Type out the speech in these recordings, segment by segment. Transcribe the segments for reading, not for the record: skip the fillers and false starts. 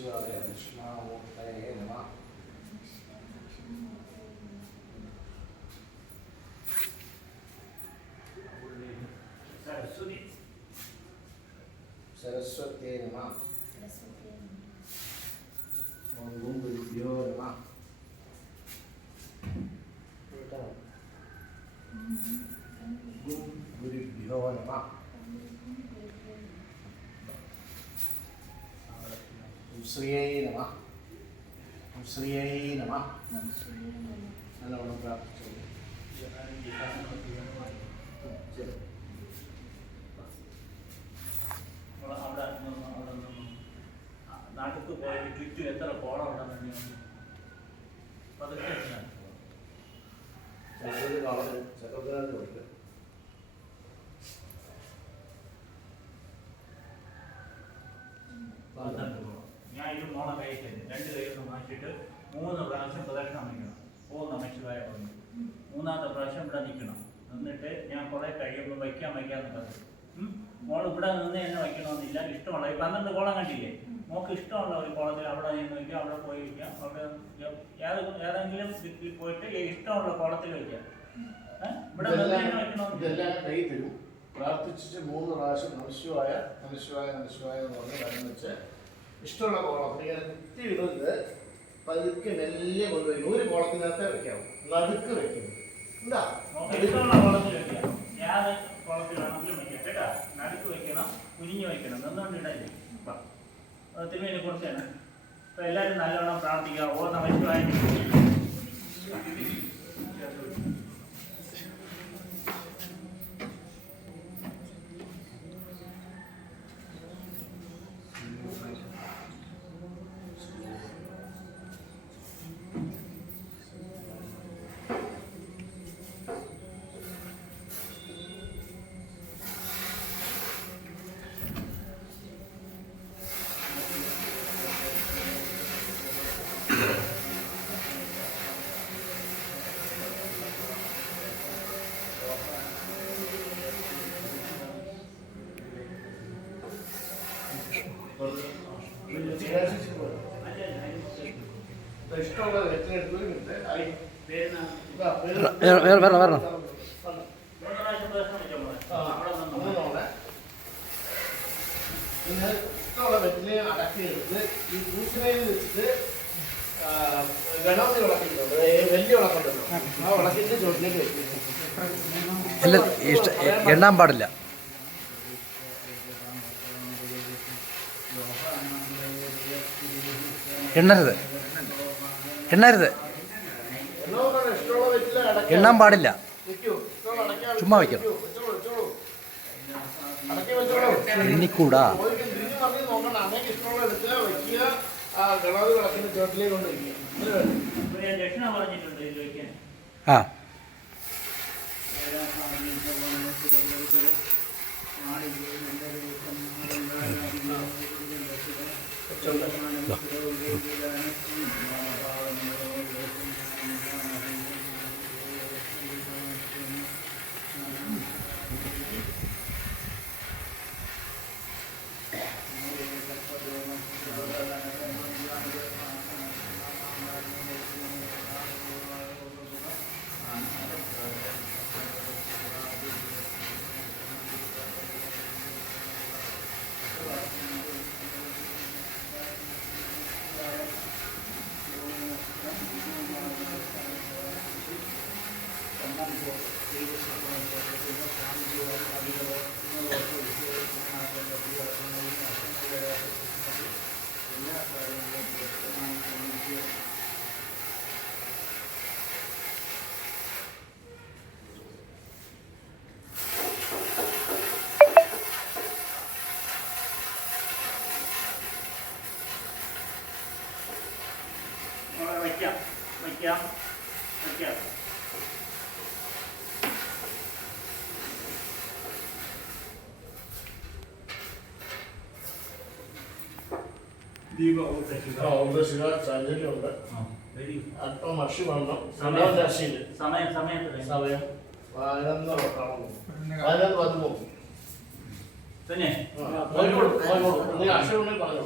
शिवाय दक्षिणामूर्तये नमः। सरस्वत्यै नमः। ओम गुरुभ्यो नमः। गुरुभ्यो नमः। श्रीयै नमः। श्रीयै नमः। नमः प्राप्त നാട്ടിൽ പോയി ചുറ്റും എത്ര കോളം ഉണ്ടെന്ന് ഞാൻ ഇത് മോളെ കഴിക്കുന്നു. 2 കൈയൊന്ന് മാറ്റിയിട്ട് 3 പ്രാവശ്യം പ്രദക്ഷിണം വയ്ക്കണം. ഓം നമഃശിവായ പറഞ്ഞു. 3ാമത്തെ പ്രാവശ്യം ഇവിടെ നിൽക്കണം. എന്നിട്ട് ഞാൻ കുറെ കഴിയുമ്പോൾ വയ്ക്കാമെന്ന് പറഞ്ഞു. മോൾ ഇവിടെ നിന്ന് തന്നെ വയ്ക്കണമെന്നില്ല. ഇഷ്ടമുള്ള ഈ 12 കോളം കണ്ടില്ലേ, മോൾക്ക് ഇഷ്ടമുള്ള ഒരു കോളത്തിൽ അവിടെ നിന്ന് വയ്ക്കാം, അവിടെ പോയി വയ്ക്കാം. അവിടെ ഏതെങ്കിലും ദിക്കിൽ പോയിട്ട് ഇഷ്ടമുള്ള കോളത്തിൽ വയ്ക്കാം. ഇവിടെ ഇതെല്ലാം കൈ തരും. പ്രാർത്ഥിച്ചിട്ട് 3 പ്രാവശ്യം നമഃശിവായ നമഃശിവായ നമഃശിവായ എന്ന് പറഞ്ഞ് കരം വെച്ച് ഇഷ്ടമുള്ള കോളത്തിൽ ഇങ്ങനെ കുത്തി ഇടുന്നത് പതുക്കെ മെല്ലെ കൊണ്ടുവരും. ഒരു കോളത്തിനകത്തെ വെക്കാം, നടുക്ക് വെക്കും. എന്താ ഇഷ്ടമുള്ള കോളത്തിൽ വയ്ക്കാം. ഏത് കോളത്തിൽ വേണമെങ്കിലും വയ്ക്കാം കേട്ടാ. നടുക്ക് വയ്ക്കണം, കുനിഞ്ഞ് വയ്ക്കണം, നിന്നുകൊണ്ടിടല്ലേ. തിരുമേനിയെ കുറിച്ചാണ്. അപ്പൊ എല്ലാവരും നല്ലവണ്ണം പ്രാർത്ഥിക്കുക. ഓ നമഃശിവായ. വരണം. ഇഷ്ടമുള്ള വെറ്റിനെ അടക്കിയെടുത്ത് ഈ പൂച്ചനയിൽ വെച്ചിട്ട് ഗണപതി വിളക്കിട്ടുണ്ട്, വലിയ വിളക്കുണ്ടല്ലോ, ആ വിളക്കിന്റെ ചുവട്ടിലേക്ക് വെക്കും. എണ്ണാൻ പാടില്ല. എണ്ണരുത്, എണ്ണാൻ പാടില്ല. ചുമ്മാ വയ്ക്കണം. എണ്ണിക്കൂടാ. ആ വെച്ചിട്ടുണ്ട്. വയ്ക്കാം. ഉപദേശിക സാഹചര്യമുണ്ട്. അല്പം മഷി വന്നു. സമയം രാശിയിൽ സമയം 11:13 തന്നെ അക്ഷരം പറഞ്ഞു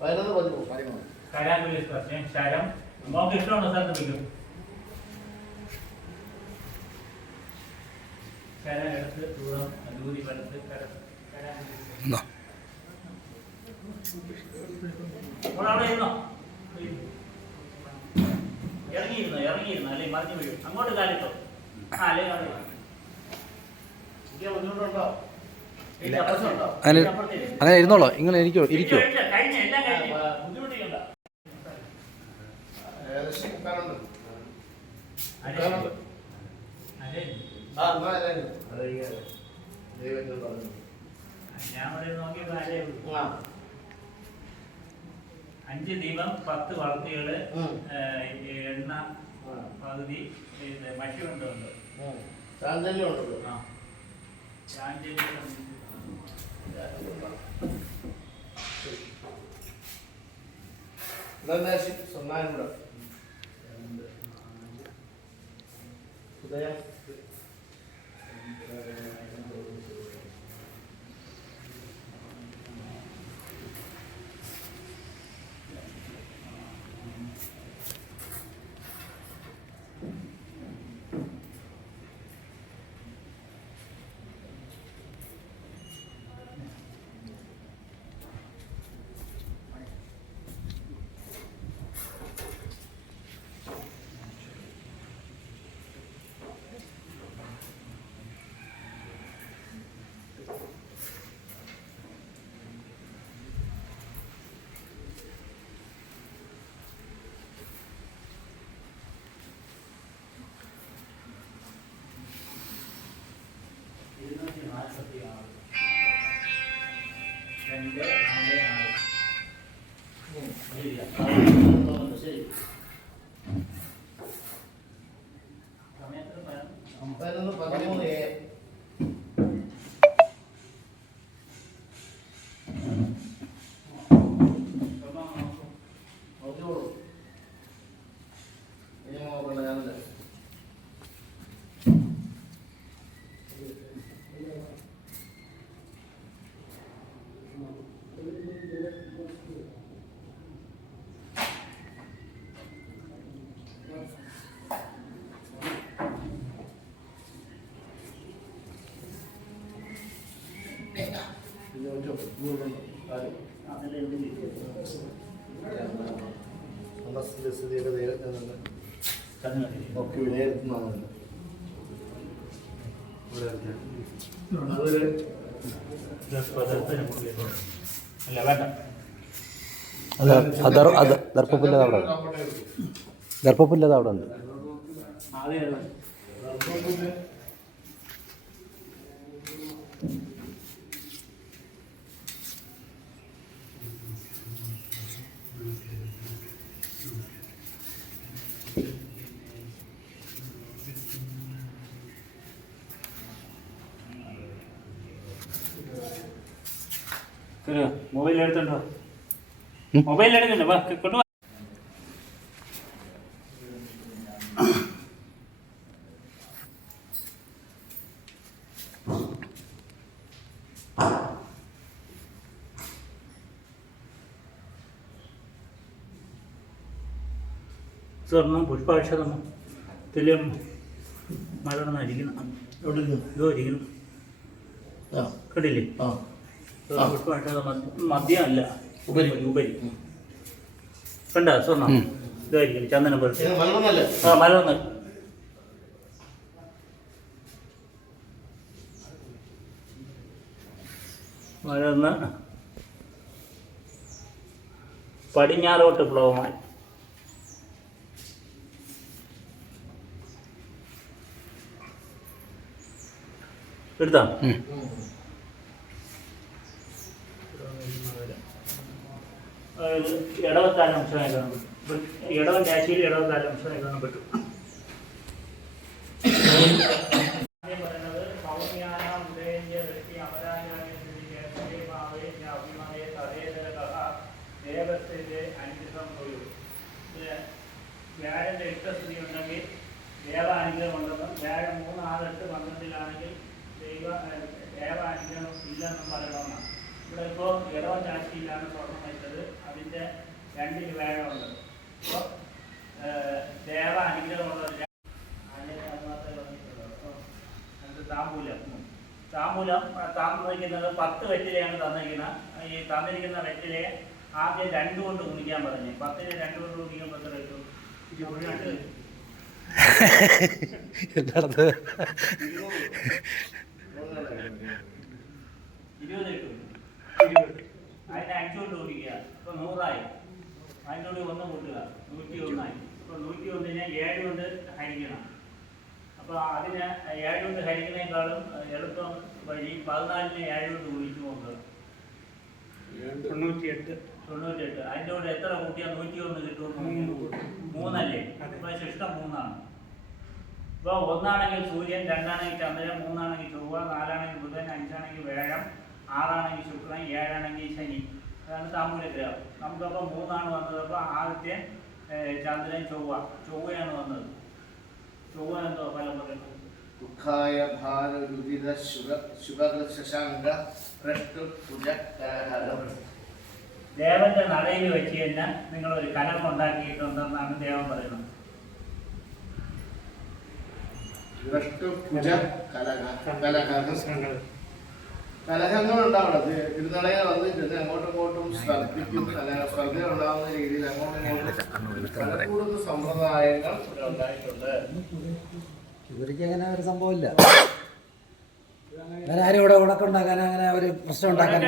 11:13 കരാങ്കുലി സ്പർശം ശരം മോക്ക് ഇഷ്ടമുള്ള സ്ഥലത്ത് വയ്ക്കും. ശരം എടുത്ത് ദൂരം ദൂരി വലത്ത് എന്നാ അവിടെ ഇരുന്നോ, ഇറങ്ങിയിരുന്നോ അല്ലെ മറിഞ്ഞു വീഴും. അങ്ങോട്ട് കാലിട്ടോ. അല്ലേ ബുദ്ധിമുട്ടുണ്ടോ? അങ്ങനെ ഇരുന്നോളോ. ഇങ്ങനെ ഇരിക്കോ. കഴിഞ്ഞ എല്ലാം കഴിഞ്ഞു. ബുദ്ധിമുട്ടിക്കണ്ട. ഏകദേശം മുക്കാലുണ്ട്. ഞാൻ ഇവിടെ നോക്കിയപ്പോ അരേ ഉള്ളൂ. 5 ദീപം 10 വളർത്തികള് എണ്ണ പകുതി മഷി കൊണ്ടുണ്ട്. ചാഞ്ചല്യം ഉണ്ടല്ലോ. ചാഞ്ചല്യം സമ്മാനം ഉദയം ശരി. 11:13 നോക്കിയോളൂ. ഇനി നോക്കണ്ട ഞാനല്ലേ. ഒക്കെ വിലയിരുത്തുന്നതാണ്. ദർപ്പുല്ലത് അവിടെ ദർപ്പുല്ലത് അവിടെ ഉണ്ട്. മൊബൈൽ എടുത്തുണ്ടോ? മൊബൈൽ എടുക്കണ്ട വാ കൊണ്ടുവാ. സ്വർണം പുഷ്പാക്ഷതം തെളിയം മലർന്നായിരിക്കണം. എവിടെ ഇരിക്കുന്നു? ഇതോ ഇരിക്കണം. ആ കണ്ടില്ലേ? ആ പുഷ്പാക്ഷതം മദ്യമല്ല, ഉപരി. ഉപരി. കണ്ട സ്വർണം ഇതായിരിക്കും ചന്ദനം പോലെ. ഇത് മലർന്നല്ലേ? ആ മലർന്ന് മലർന്ന് പടിഞ്ഞാറോട്ട് പ്ലവമായി. എടുത്താ ഇടവക്കാലം അംശമായി കാണാൻ പറ്റും. ഇടവൻ രാശിയിൽ ഇടവക്കാലം അംശമായി കാണാൻ പറ്റും. പറയുന്നത് സൗമ്യാനാം ഉദയന്യ ദൃഷ്ടി അമരാജായ അഭിമാനയെ തടേതര ദേവസ്ഥിതി അനുഗ്രഹം പോയി. വ്യാഴന്റെ ഇഷ്ടസ്ഥിതി ഉണ്ടെങ്കിൽ ദേവാനുഗ്രഹം ഉണ്ടെന്നും വ്യാഴം 3, 6, 8, 12 ദേവാനുഗ്രഹം ഇല്ലെന്നും പറയണമെന്നാണ്. ഇവിടെ ഇപ്പോൾ ഇടവൻ രാശിയിലാണ് സ്വർണം വെച്ചത്. അതിൻ്റെ 2 വ്യാഴമുണ്ട്. അപ്പോൾ ദേവാനുഗ്രഹമുള്ള താമ്പൂലം വയ്ക്കുന്നത് 10 വെറ്റിലയാണ് തന്നിരിക്കുന്നത്. ഈ തന്നിരിക്കുന്ന വെറ്റിലയെ ആദ്യം 2 കൊണ്ട് ഗുണിക്കാൻ പറഞ്ഞു. 10നെ 2 കൊണ്ട് ഗുണിക്കുമ്പോൾ എത്ര കിട്ടും? 20 കിട്ടും. അതിനെ 5 കൊണ്ട് ഗുണിക്കുക. അപ്പോൾ 100 അതിനോട് 1 കൂട്ടുക, 101. അപ്പോൾ 101നെ 7 കൊണ്ട് ഹരിക്കണം. അപ്പോൾ അതിന് 7 കൊണ്ട് ഹരിക്കുന്നതിനേക്കാളും എളുപ്പം വഴി 14നെ 7 കൊണ്ട് ഗുണിച്ചു നോക്കുക. 98. അതിൻ്റെ കൂടെ എത്ര കൂട്ടിയാൽ 101 കിട്ടും? 3 അല്ലേ? അപ്പോൾ ശിഷ്ടം 3 ഇപ്പോൾ 1 സൂര്യൻ, 2 ചന്ദ്രൻ, 3 ചൊവ്വ, 4 ബുധൻ, 5 വ്യാഴം, 6 ശുക്രൻ, 7 ശനി. അതാണ് താമ്പൂലഗ്രഹം. നമുക്കപ്പോൾ 3 വന്നത്. അപ്പോൾ ആദ്യത്തെ ചന്ദ്രൻ ചൊവ്വയാണ് വന്നത്. ചൊവ്വ എന്തോ ഫലം പറയുന്നത്? ദുഃഖായ ഭാര രുതിര ശുഭശശാങ്ക പ്രഷ്ടു കുജ കലഹരം. ദേവന്റെ നടയിൽ വെച്ച് തന്നെ നിങ്ങളൊരു കലം ഉണ്ടാക്കിയിട്ടുണ്ടെന്നാണ് ദേവൻ പറയുന്നത്. കലഹങ്ങൾ ഉണ്ടാവണം. തിരുനടയെ വന്നിട്ട് അങ്ങോട്ടും ഇങ്ങോട്ടും സ്പർദ്ധിക്കും. സ്പർദ്ധ ഉണ്ടാവുന്ന രീതിയിൽ അങ്ങോട്ടും ഇങ്ങോട്ടും കലകൂടുന്ന സമ്പ്രദായങ്ങൾ ഇവിടെ ഉണ്ടായിട്ടുണ്ട്. ഇവർക്ക് അങ്ങനെ ഒരു സംഭവമില്ല. അങ്ങനെ ആരും ഇവിടെ ഉടക്കുണ്ടാക്കാൻ അങ്ങനെ ഒരു പ്രശ്നം ഉണ്ടാക്കാൻ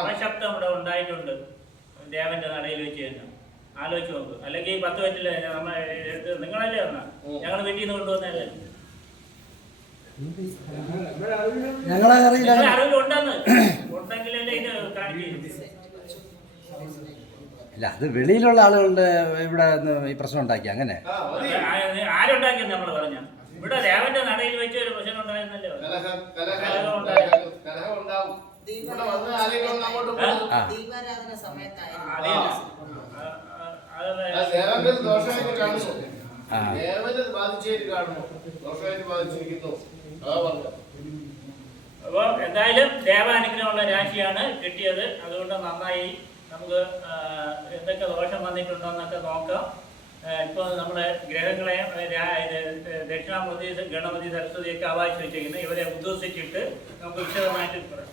അവശബ്ദം ഇവിടെ ഉണ്ടായിട്ടുണ്ട് ദേവന്റെ നടയിൽ വെച്ച് തന്നെ. ആലോചിച്ച് നോക്ക്. അല്ലെങ്കിൽ 10 പറ്റില്ല നിങ്ങളല്ലേ വന്നാ? ഞങ്ങൾ വീട്ടിൽ നിന്ന് കൊണ്ടുവന്നല്ലേ? ഞങ്ങളെ അറിയില്ല. അറിവിലുണ്ടെന്ന് ഉണ്ടെങ്കിലല്ലേ ഇത് കാണിക്കും. ഇല്ല, അത് വെളിയിലുള്ള ആളുകളുടെ ഇവിടെ ഈ പ്രശ്നം ഉണ്ടാക്കി. അങ്ങനെ ആരുണ്ടാക്കിയെന്ന് നമ്മൾ പറഞ്ഞ ഇവിടെ ദേവന്റെ നടയിൽ വെച്ച് ഒരു പ്രശ്നം ഉണ്ടായിരുന്നല്ലോ. കലഹം ഉണ്ടാവും. ഇവിടെ വന്ന് ആരെങ്കിലും അങ്ങോട്ട് ദീപാരാധന സമയത്തായിരുന്നു. ദേവന്റെ ദോഷമായിട്ട് കാണുന്നു. ദേവനെ ബാധിച്ചായിട്ട് കാണുന്നു. ദോഷമായിട്ട് ബാധിച്ചിരിക്കുന്നു. അപ്പോൾ എന്തായാലും ദേവാനുഗ്രഹമുള്ള രാശിയാണ് കിട്ടിയത്. അതുകൊണ്ട് നന്നായി. നമുക്ക് എന്തൊക്കെ ദോഷം വന്നിട്ടുണ്ടോന്നൊക്കെ നോക്കാം. ഇപ്പോൾ നമ്മുടെ ഗ്രഹങ്ങളെ ദക്ഷിണാമൂർത്തി, ഗണപതി, സരസ്വതിയൊക്കെ ആവാഹിച്ച് വെച്ചിരിക്കുന്നത്. ഇവരെ ഉദ്ദേശിച്ചിട്ട് നമുക്ക് വിശദമായിട്ട് പറയാം.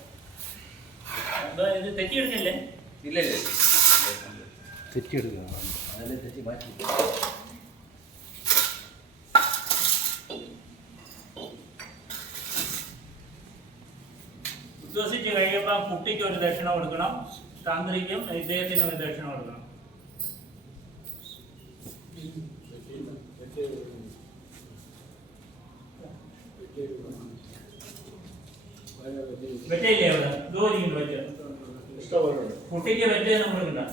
ഇത് തെറ്റിയെടുക്കില്ലേ? ഇല്ല, തെറ്റിയെടുക്കുക. അതിൽ തെറ്റി മാറ്റി. ഉദ്വസിച്ച് കഴിയുമ്പോൾ കുട്ടിക്ക് ഒരു ദക്ഷിണ കൊടുക്കണം. താന്ത്രിക്കും ഇദ്ദേഹത്തിന് ഒരു ദക്ഷിണ കൊടുക്കണം. വെറ്റയില്ലേ അവിടെ? ജോലിക്കും വെറ്റ കുട്ടിക്ക് വെറ്റ നമ്മൾ കിട്ടാം.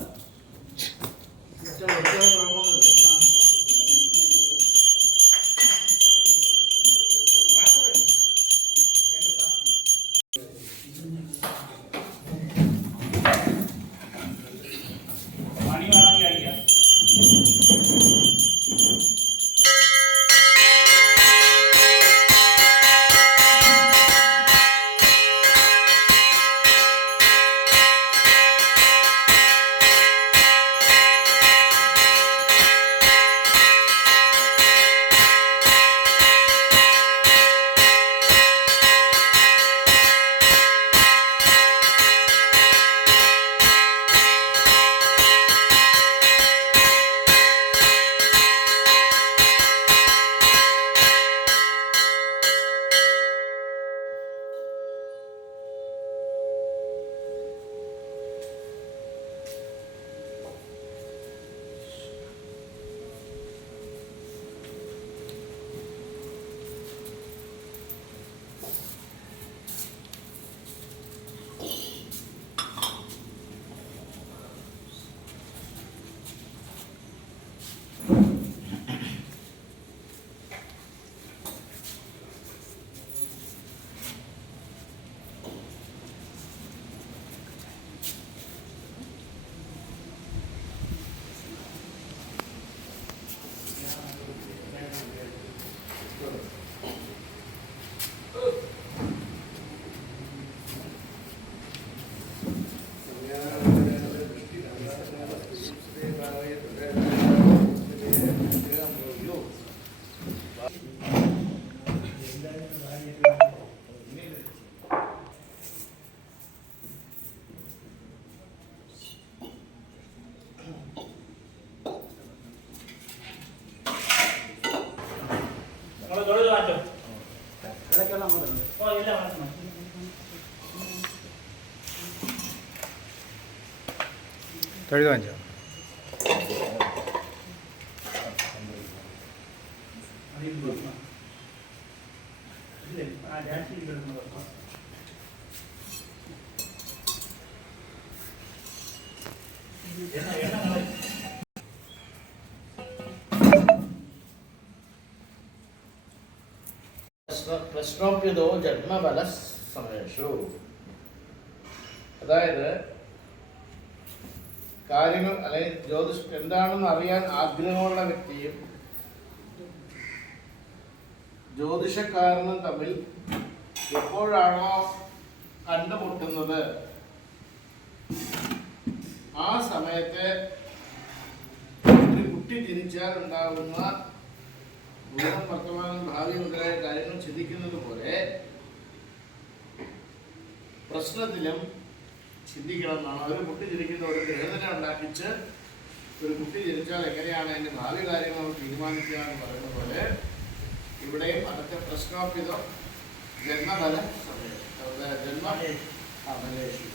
നിങ്ങൾ തൊഴിൽ മാറ്റും. ഓ ഇല്ല മാറ്റണം. തൊഴുത് വാങ്ങിച്ചോ. ആ ഡാൻസിൽ കിടക്കുന്നത് പ്രശ്നോപ്യതോ ജന്മഫല സമയേഷു. അതായത് കാര്യങ്ങൾ അല്ലെങ്കിൽ ജ്യോതിഷം എന്താണെന്ന് അറിയാൻ ആഗ്രഹമുള്ള വ്യക്തിയും ജ്യോതിഷക്കാരനും തമ്മിൽ എപ്പോഴാണോ കണ്ടുമുട്ടുന്നത് ആ സമയത്ത് ഒരു കുട്ടി ജനിച്ചാൽ ഉണ്ടാകുന്ന ഭൂതം വർത്തമാനം ഭാവി മുതലായ കാര്യങ്ങൾ ചിന്തിക്കുന്നത് പോലെ പ്രശ്നത്തിലും ചിന്തിക്കണം എന്നാണ്. ഒരു കുട്ടി ജനിക്കുന്ന ഒരു ഗ്രഹത്തിനെ ഉണ്ടാക്കിച്ച് ഒരു കുട്ടി ജനിച്ചാൽ എങ്ങനെയാണ് അതിൻ്റെ ഭാവി കാര്യങ്ങൾ തീരുമാനിക്കുക എന്ന് പറയുന്ന പോലെ ഇവിടെയും അതൊക്കെ പ്രശ്നോപ്പിതം ജന്മഫല ജന്മഫലേഷു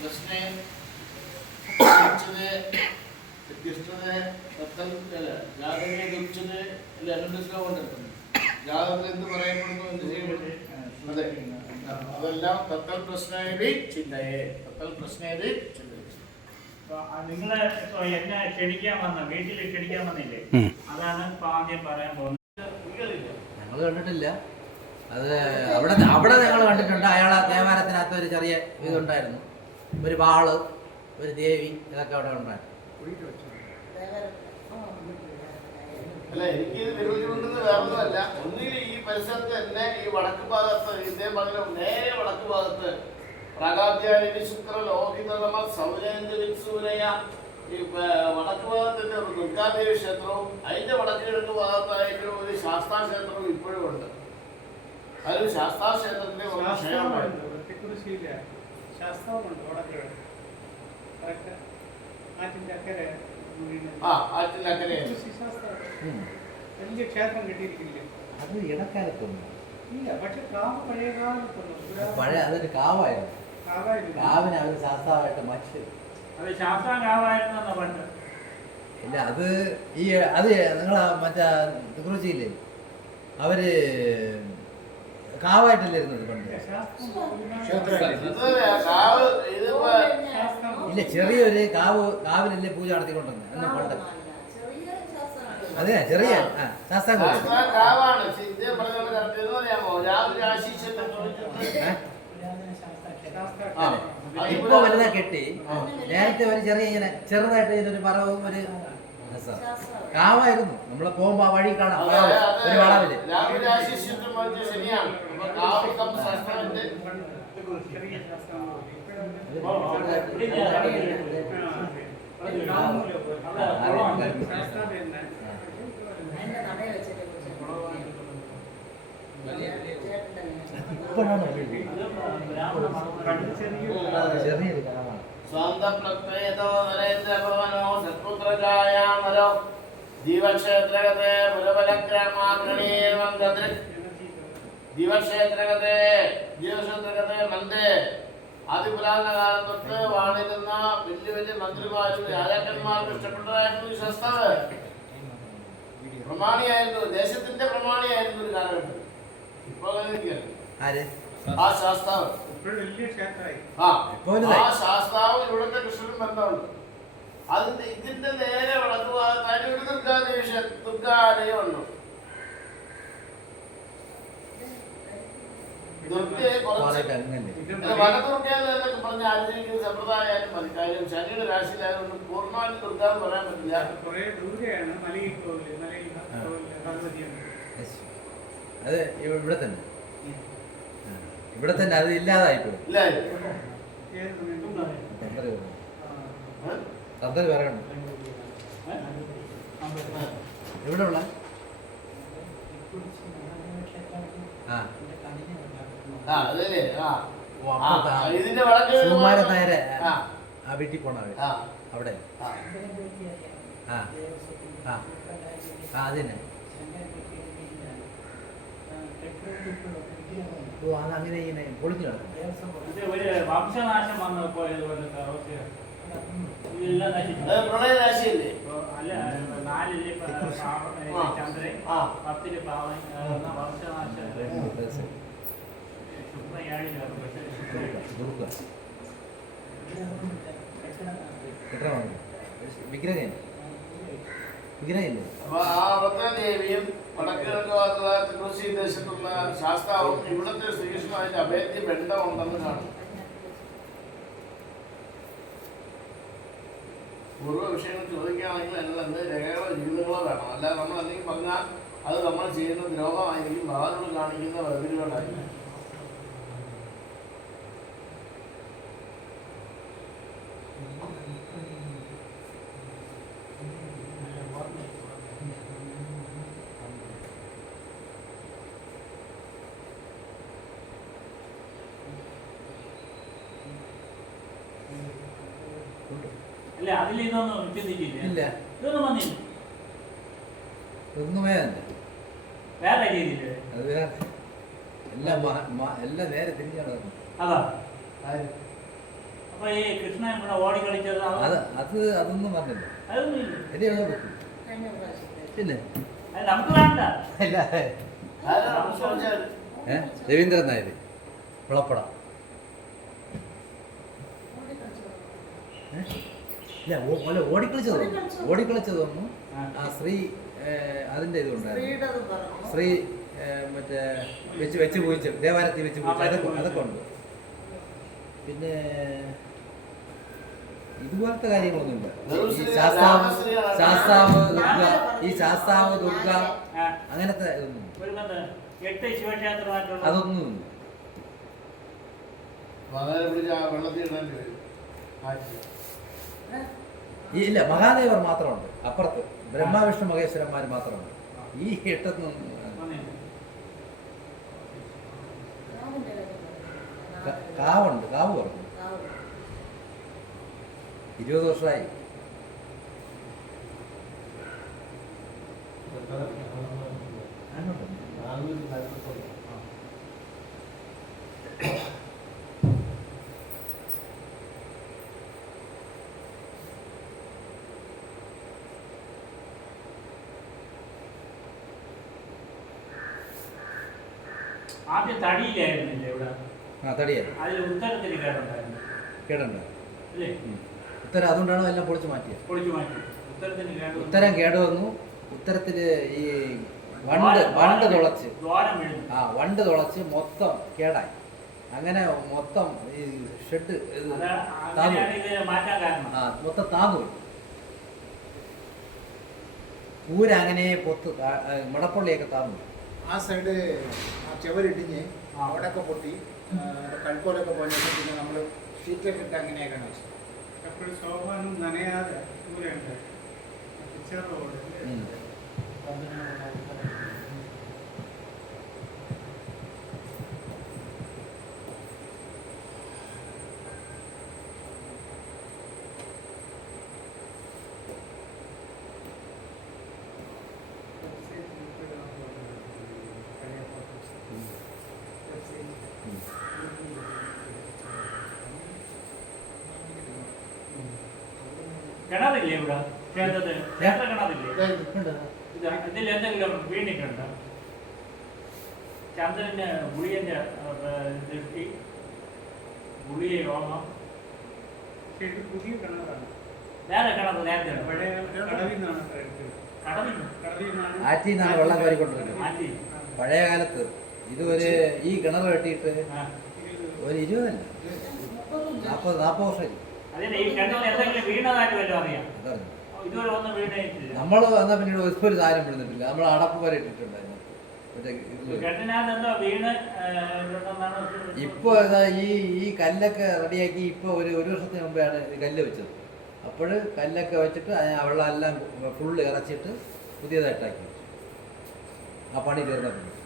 പ്രശ്നേ ജാതകത്തിൽ എന്ത് പറയപ്പെടുന്നു എന്ത് ചെയ്യപ്പെടുന്നു അതെ അതെല്ലാം തത്തൽ പ്രശ്നേവി ചിന്തയെ തത്തൽ പ്രശ്നേവി ചിന്തയെ. നിങ്ങളെ ഇപ്പൊ എന്നെ ക്ഷണിക്കാൻ വന്ന വീട്ടിൽ ക്ഷണിക്കാൻ വന്നില്ലേ, അതാണ് ഇപ്പൊ ആദ്യം പറയാൻ പോകുന്നത്. ഞങ്ങൾ കണ്ടിട്ടില്ല. അത് അവിടെ അവിടെ ഞങ്ങൾ കണ്ടിട്ടുണ്ട്. അയാളെ ദേവാലയത്തിനകത്ത് ഒരു ചെറിയ ഇതുണ്ടായിരുന്നു, ഒരു വാള്, ഒരു ദേവി, ഇതൊക്കെ അവിടെ ഉണ്ടായിരുന്നു. അല്ല, എനിക്ക് നിർവചിക്കുന്നത് വേറൊന്നുമല്ല. ഒന്നുകിൽ ഈ പരിസരത്ത് തന്നെ ഈ വടക്ക് ഭാഗത്ത് ഇതേ പറഞ്ഞ നേരെ വടക്ക് ഭാഗത്ത് പ്രാഗാധ്യാനി ശുക്ര ലോഹിതമ സൗരേന്ദ്ര വിത്സൂരയ ഈ വടക്ക് ഭാഗത്തിന്റെ ഒരു ദുർഗാദേവി ക്ഷേത്രവും അതിന്റെ വടക്ക് കിഴക്ക് ഭാഗത്തായിട്ട് ഒരു ശാസ്താ ക്ഷേത്രവും ഇപ്പോഴും ഉണ്ട്. അതിൽ ശാസ്താ ക്ഷേത്രത്തിന്റെ ഒരു ക്ഷേത്രമുണ്ട്. ആ ആറ്റിന്റെ അക്കരെ വലിയ ക്ഷേത്രം കെട്ടിയിരിക്കില്ലേ? അത് ഇടക്കാലത്തൊന്നും ഇല്ല, പക്ഷെ കാവ് പഴയ കാലത്തൊന്നും പഴയ അതൊരു കാവായിരുന്നു. കാവായിരുന്നു. കാവിനെ അവർ ശാസ്താവായിട്ട് മറ്റ് അത് ശാസ്ത്രം കാവായിരുന്ന പണ്ട്. ഇല്ല, അത് ഈ അത് നിങ്ങളെ മറ്റേ കുറിച്ചില്ലേ, അവര് കാവായിട്ടല്ലേ ഇരുന്നത് പണ്ട്. ഇല്ല, ചെറിയൊരു കാവിലല്ലേ പൂജ നടത്തിക്കൊണ്ടിരുന്നത് എന്നും പണ്ട്. അതെ, ചെറിയ ശാസ്താവ് ഇപ്പൊ വലുതാ കെട്ടി. നേരത്തെ ഒരു ചെറിയ ഇങ്ങനെ ചെറുതായിട്ട് ഇതിനൊരു മറവും ഒരു കാവായിരുന്നു. നമ്മള് പോകുമ്പോ ആ വഴി കാണാം ഒരു വളവില്. രാവിലെ ശനിയാണ്. അപ്പൊ കാവ് ശാസ്ത്രത്തിന്റെ ചെറിയ ശാസ്ത്രം അതിന്റെ നടയിൽ വെച്ചിട്ട് ഇപ്പോഴാണ് ചെറിയ സ്വന്തം പ്രത്യേകതോ നരേന്ദ്രഭവനോ സത്പുത്രജായാമരോ ജീവക്ഷേത്രഗതേ പുരബലഗ്രാമാഗ്രണീയവം ഗദ്രിക് ജീവക്ഷേത്രഗതേ ജീവക്ഷേത്രഗതേ മന്ദേ ആദിപുരാതന കാലം തൊട്ട് വാണിരുന്ന വലിയ വലിയ മന്ത്രിമാരും രാജാക്കന്മാർക്കും ഇഷ്ടപ്പെട്ടതായിരുന്നു ഈ ശാസ്താവ്. പ്രമാണിയായിരുന്നു, ദേശത്തിന്റെ പ്രമാണിയായിരുന്നു ഒരു കാലഘട്ടം. ഇപ്പൊ ആര് ആ ശാസ്താവ് ഇപ്പോഴും വലിയ ക്ഷേത്രമായി. ആ ശാസ്താവ് ഇവിടുത്തെ കൃഷ്ണനും ബന്ധമുണ്ട്. അതിന്റെ ഇതിന്റെ നേരെ വളർന്നു ഭാഗത്തായിട്ട് ഒരു ദുർഗാലയം ഉണ്ട്. ദുർഗയെ കുറച്ച് വനദുർഗയെന്നൊക്കെ പറഞ്ഞ് ആലോചിക്കുന്ന സമ്പ്രദായം മതി. കാര്യം ശനിയുടെ രാശിയിലായതുകൊണ്ട് പൂർണ്ണമായിട്ട് ദുർഗ എന്ന് പറയാൻ പറ്റില്ല. കുറെ ദൂരെയാണ് മലയിൽ കോവില്, മലയിൽ ഭഗവതിയാണ്. അത് ഇവിടെ തന്നെ ഇവിടെ തന്നെ അത് ഇല്ലാതായിപ്പോ ഇല്ലേ? ഏത് സമയത്തും തന്ത്രി പറയണം എവിടെ ഉള്ള അതല്ലേ ഇതിന്റെ വടക്ക് സുകുമാരൻ നായരെ ആ വീട്ടിൽ പോണ അവിടെ ആ ആ അത് തന്നെ. ഓ അതങ്ങനെ ഇങ്ങനെ പൊളിഞ്ഞു കിടക്കും. ഒരു വംശനാശം വന്ന് പോയതുപോലത്തെ അവസ്ഥയാണ്. ഇതെല്ലാം നശിച്ചു. പ്രളയരാശിയല്ലേ? അല്ല, 4 ചന്ദ്രൻ, 10 പാവൻ, വംശനാശം ശുക്രയാഴിലാണ്. വിഗ്രഹം വിഗ്രഹമില്ലേ? അപ്പൊ ആ ഭദ്രദേവിയും വടക്കിഴക്ക് കൃഷി ദേശത്തുള്ള ശാസ്താവും ഇവിടുത്തെ ശ്രീകൃഷ്ണനായിട്ട് അഭേദ്യ ബന്ധമുണ്ടെന്ന് കാണും. പൂർവ്വ വിഷയങ്ങൾ ചോദിക്കുകയാണെങ്കിൽ അതിന് രേഖകളോ ജീവിതങ്ങളോ വേണം. അല്ലാതെ നമ്മൾ എന്തെങ്കിലും പറഞ്ഞാൽ അത് നമ്മൾ ചെയ്യുന്ന ദ്രോഹമായിരിക്കും, ഭാവനോട് കാണിക്കുന്ന വേർതിരിവുകളായിരിക്കും. അല്ല, അതിൽ ഇതൊന്നും ചിന്തിച്ചില്ല. ഇല്ല, ഇതൊന്നും വന്നില്ല. ഒന്നുമേ തന്നെ വേറെ രീതിയില് അത് വേറെ എല്ലാം എല്ലാം നേരെ തിരിഞ്ഞാണ്. അതാ. അപ്പൊ ഈ കൃഷ്ണൻ ഇവിടെ ഓടി കളിച്ചത് അതൊന്നും പറഞ്ഞില്ല. അതൊന്നും ഇല്ല. എല്ലാം കഴിഞ്ഞ പ്രാവശ്യത്തെ ഇല്ലേ? അത് നമുക്ക് വേണ്ട. ഇല്ല. ആരാണ് ചോദിച്ചാൽ രവീന്ദ്രൻ നായർ വിളപ്പട. ഇല്ല, ഓടിക്കളിച്ചതൊന്നും ആ ശ്രീ അതിന്റെ ഇതുണ്ടായിരുന്നു. ശ്രീ മറ്റേ വെച്ച് പോയിച്ചു ദേവാലയത്തിൽ വെച്ച് പോയിച്ചു അതൊക്കെ ഉണ്ട്. പിന്നെ ഇതുപോലത്തെ കാര്യങ്ങളൊന്നുമില്ല. ഈ ശാസ്താവ് ദുർഗ അങ്ങനത്തെ ഇതൊന്നും അതൊന്നും ഇല്ല. മഹാദേവർ മാത്രമുണ്ട് അപ്പുറത്ത്. ബ്രഹ്മാവിഷ്ണു മഹേശ്വരന്മാർ മാത്രമുണ്ട്. ഈ 8 കാവുണ്ട്. കാവ് പറഞ്ഞു 20 വർഷമായി. ആദ്യം തടിയിലായിരുന്നില്ലേ ഇവിടെ? തടിയായി. അതിൽ ഉത്തരത്തിന് കേടുണ്ടായിരുന്നു. കേടുണ്ടോ? അല്ലേ? ഉത്തരം അതുകൊണ്ടാണ് എല്ലാം പൊളിച്ചു മാറ്റിയത്. പൊളിച്ചു മാറ്റി. ഉത്തരത്തിന് കേട്. ഉത്തരം കേടുവന്നു. ഉത്തരത്തില് ഈ വണ്ട് തുളച്ച് ദ്വാരം വീഴുന്നു. വണ്ട് തുളച്ച് മൊത്തം കേടായി. അങ്ങനെ മൊത്തം ഈ ഷെഡ് ഇത് അതാണ് താന്നു അങ്ങനെയാണ് ഇത് മാറ്റാൻ കാരണം. ആ മൊത്തം താന്നു പൂര അങ്ങനെ പൊത്ത് മടപ്പള്ളിയൊക്കെ താന്നു. ആ സൈഡ് ആ ചുവരിടിഞ്ഞ് അവിടെയൊക്കെ പൊട്ടി കഴുക്കോലൊക്കെ പോയിട്ട് പിന്നെ നമ്മൾ ഷീറ്റൊക്കെ ഇട്ട് അങ്ങനെയൊക്കെയാണ് വെച്ചത്. എപ്പോഴും സോഫാനും നനയാതെ ദൂരെയുണ്ട് പിക്ചർ റോഡ് ഉം. കിണറില്ലേ ഇവിടെ ക്ഷേത്രത്തിൽ ക്ഷേത്ര കിണറില്ലേ ഉണ്ട്. ഇത് ഇതിൽ എന്തെങ്കിലും വീണിട്ടുണ്ടോ? ചന്ദ്രന് ഗുളിയന്റെ ദൃഷ്ടി ഗുളിയ രോഗം പക്ഷേ ഇത് പുതിയ കിണറാണ്. വേറെ കിണർ നേരത്തെ ഉണ്ടോ? പഴയ കടവിൽ നിന്നാണ് എടുത്തത്. കടവിൽ നിന്നാണ് ആറ്റിൽ നിന്നാണ് വെള്ളം കോരിക്കൊണ്ടിരുന്നത്. മാറ്റി. പഴയ കാലത്ത് ഇത് ഒരു ഈ കിണർ വെട്ടിയിട്ട് ആ. ഒരു 20 40 വർഷം അതിന് ഈ കിണറിൽ എന്തെങ്കിലും വീണതായിട്ട് വല്ലതും അറിയാം? അതറിഞ്ഞു. ഇതുവരെ ഒന്നും വീണിട്ടില്ല. നമ്മൾ വന്ന പിന്നീട് ഇപ്പൊ ഒരു സാധനം വിടുന്നിട്ടില്ല. നമ്മൾ അടപ്പ് വരെ ഇട്ടിട്ടുണ്ടായിരുന്നു. മറ്റേ ഇത് കിണറ്റിനകത്ത് എന്തോ വീണ് ഇതുണ്ടെന്നാണ് ഇപ്പൊ ഇതാ ഈ കല്ലൊക്കെ റെഡിയാക്കി ഇപ്പൊ ഒരു വർഷത്തിന് മുമ്പാണ് ഈ കല്ല് വെച്ചത്. അപ്പോൾ കല്ലൊക്കെ വെച്ചിട്ട് ആ വെള്ളം എല്ലാം ഫുള്ള് ഇറച്ചിട്ട് പുതിയതായിട്ടാക്കി വെച്ചു. ആ പണി തീർന്നപ്പോൾ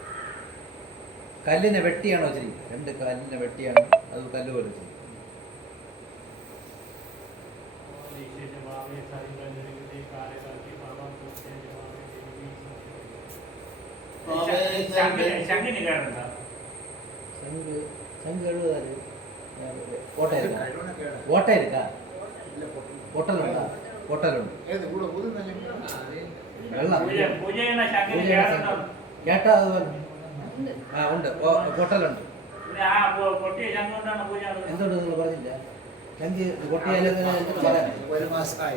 കല്ലിനെ വെട്ടിയാണ് വെച്ചിരിക്കുന്നത്. 2 കല്ലിനെ വെട്ടിയാണ് അത് കല്ല് പോലെ വെച്ചത്. ശങ്കിന് കേടുണ്ടോ? ശംഖ് എഴുപതാല് കോട്ടയം കഴിവണൊക്കെ കോട്ടயிருക്കാ ഇല്ല പൊട്ടി. പൊട്ടലുണ്ടാ പൊട്ടലുണ്ട്. ഏത് കൂടെ ഊതുന്ന വെള്ളം പൂജ ചെയ്യുന്ന ശങ്കിന് കേടുണ്ടോ? കേട്ടാ അതുപോലെ ആ ഉണ്ട് പൊട്ടലുണ്ട്. പിന്നെ ആ പൊട്ടിയ ശങ്ക് കൊണ്ടാണ് പൂജ നടത്തുന്നത്. എന്തുകൊണ്ട് നിങ്ങൾ പറഞ്ഞില്ല? ശംഖ് പൊട്ടിയാലും എന്ത് പറയാൻ ഒരു മാസമായി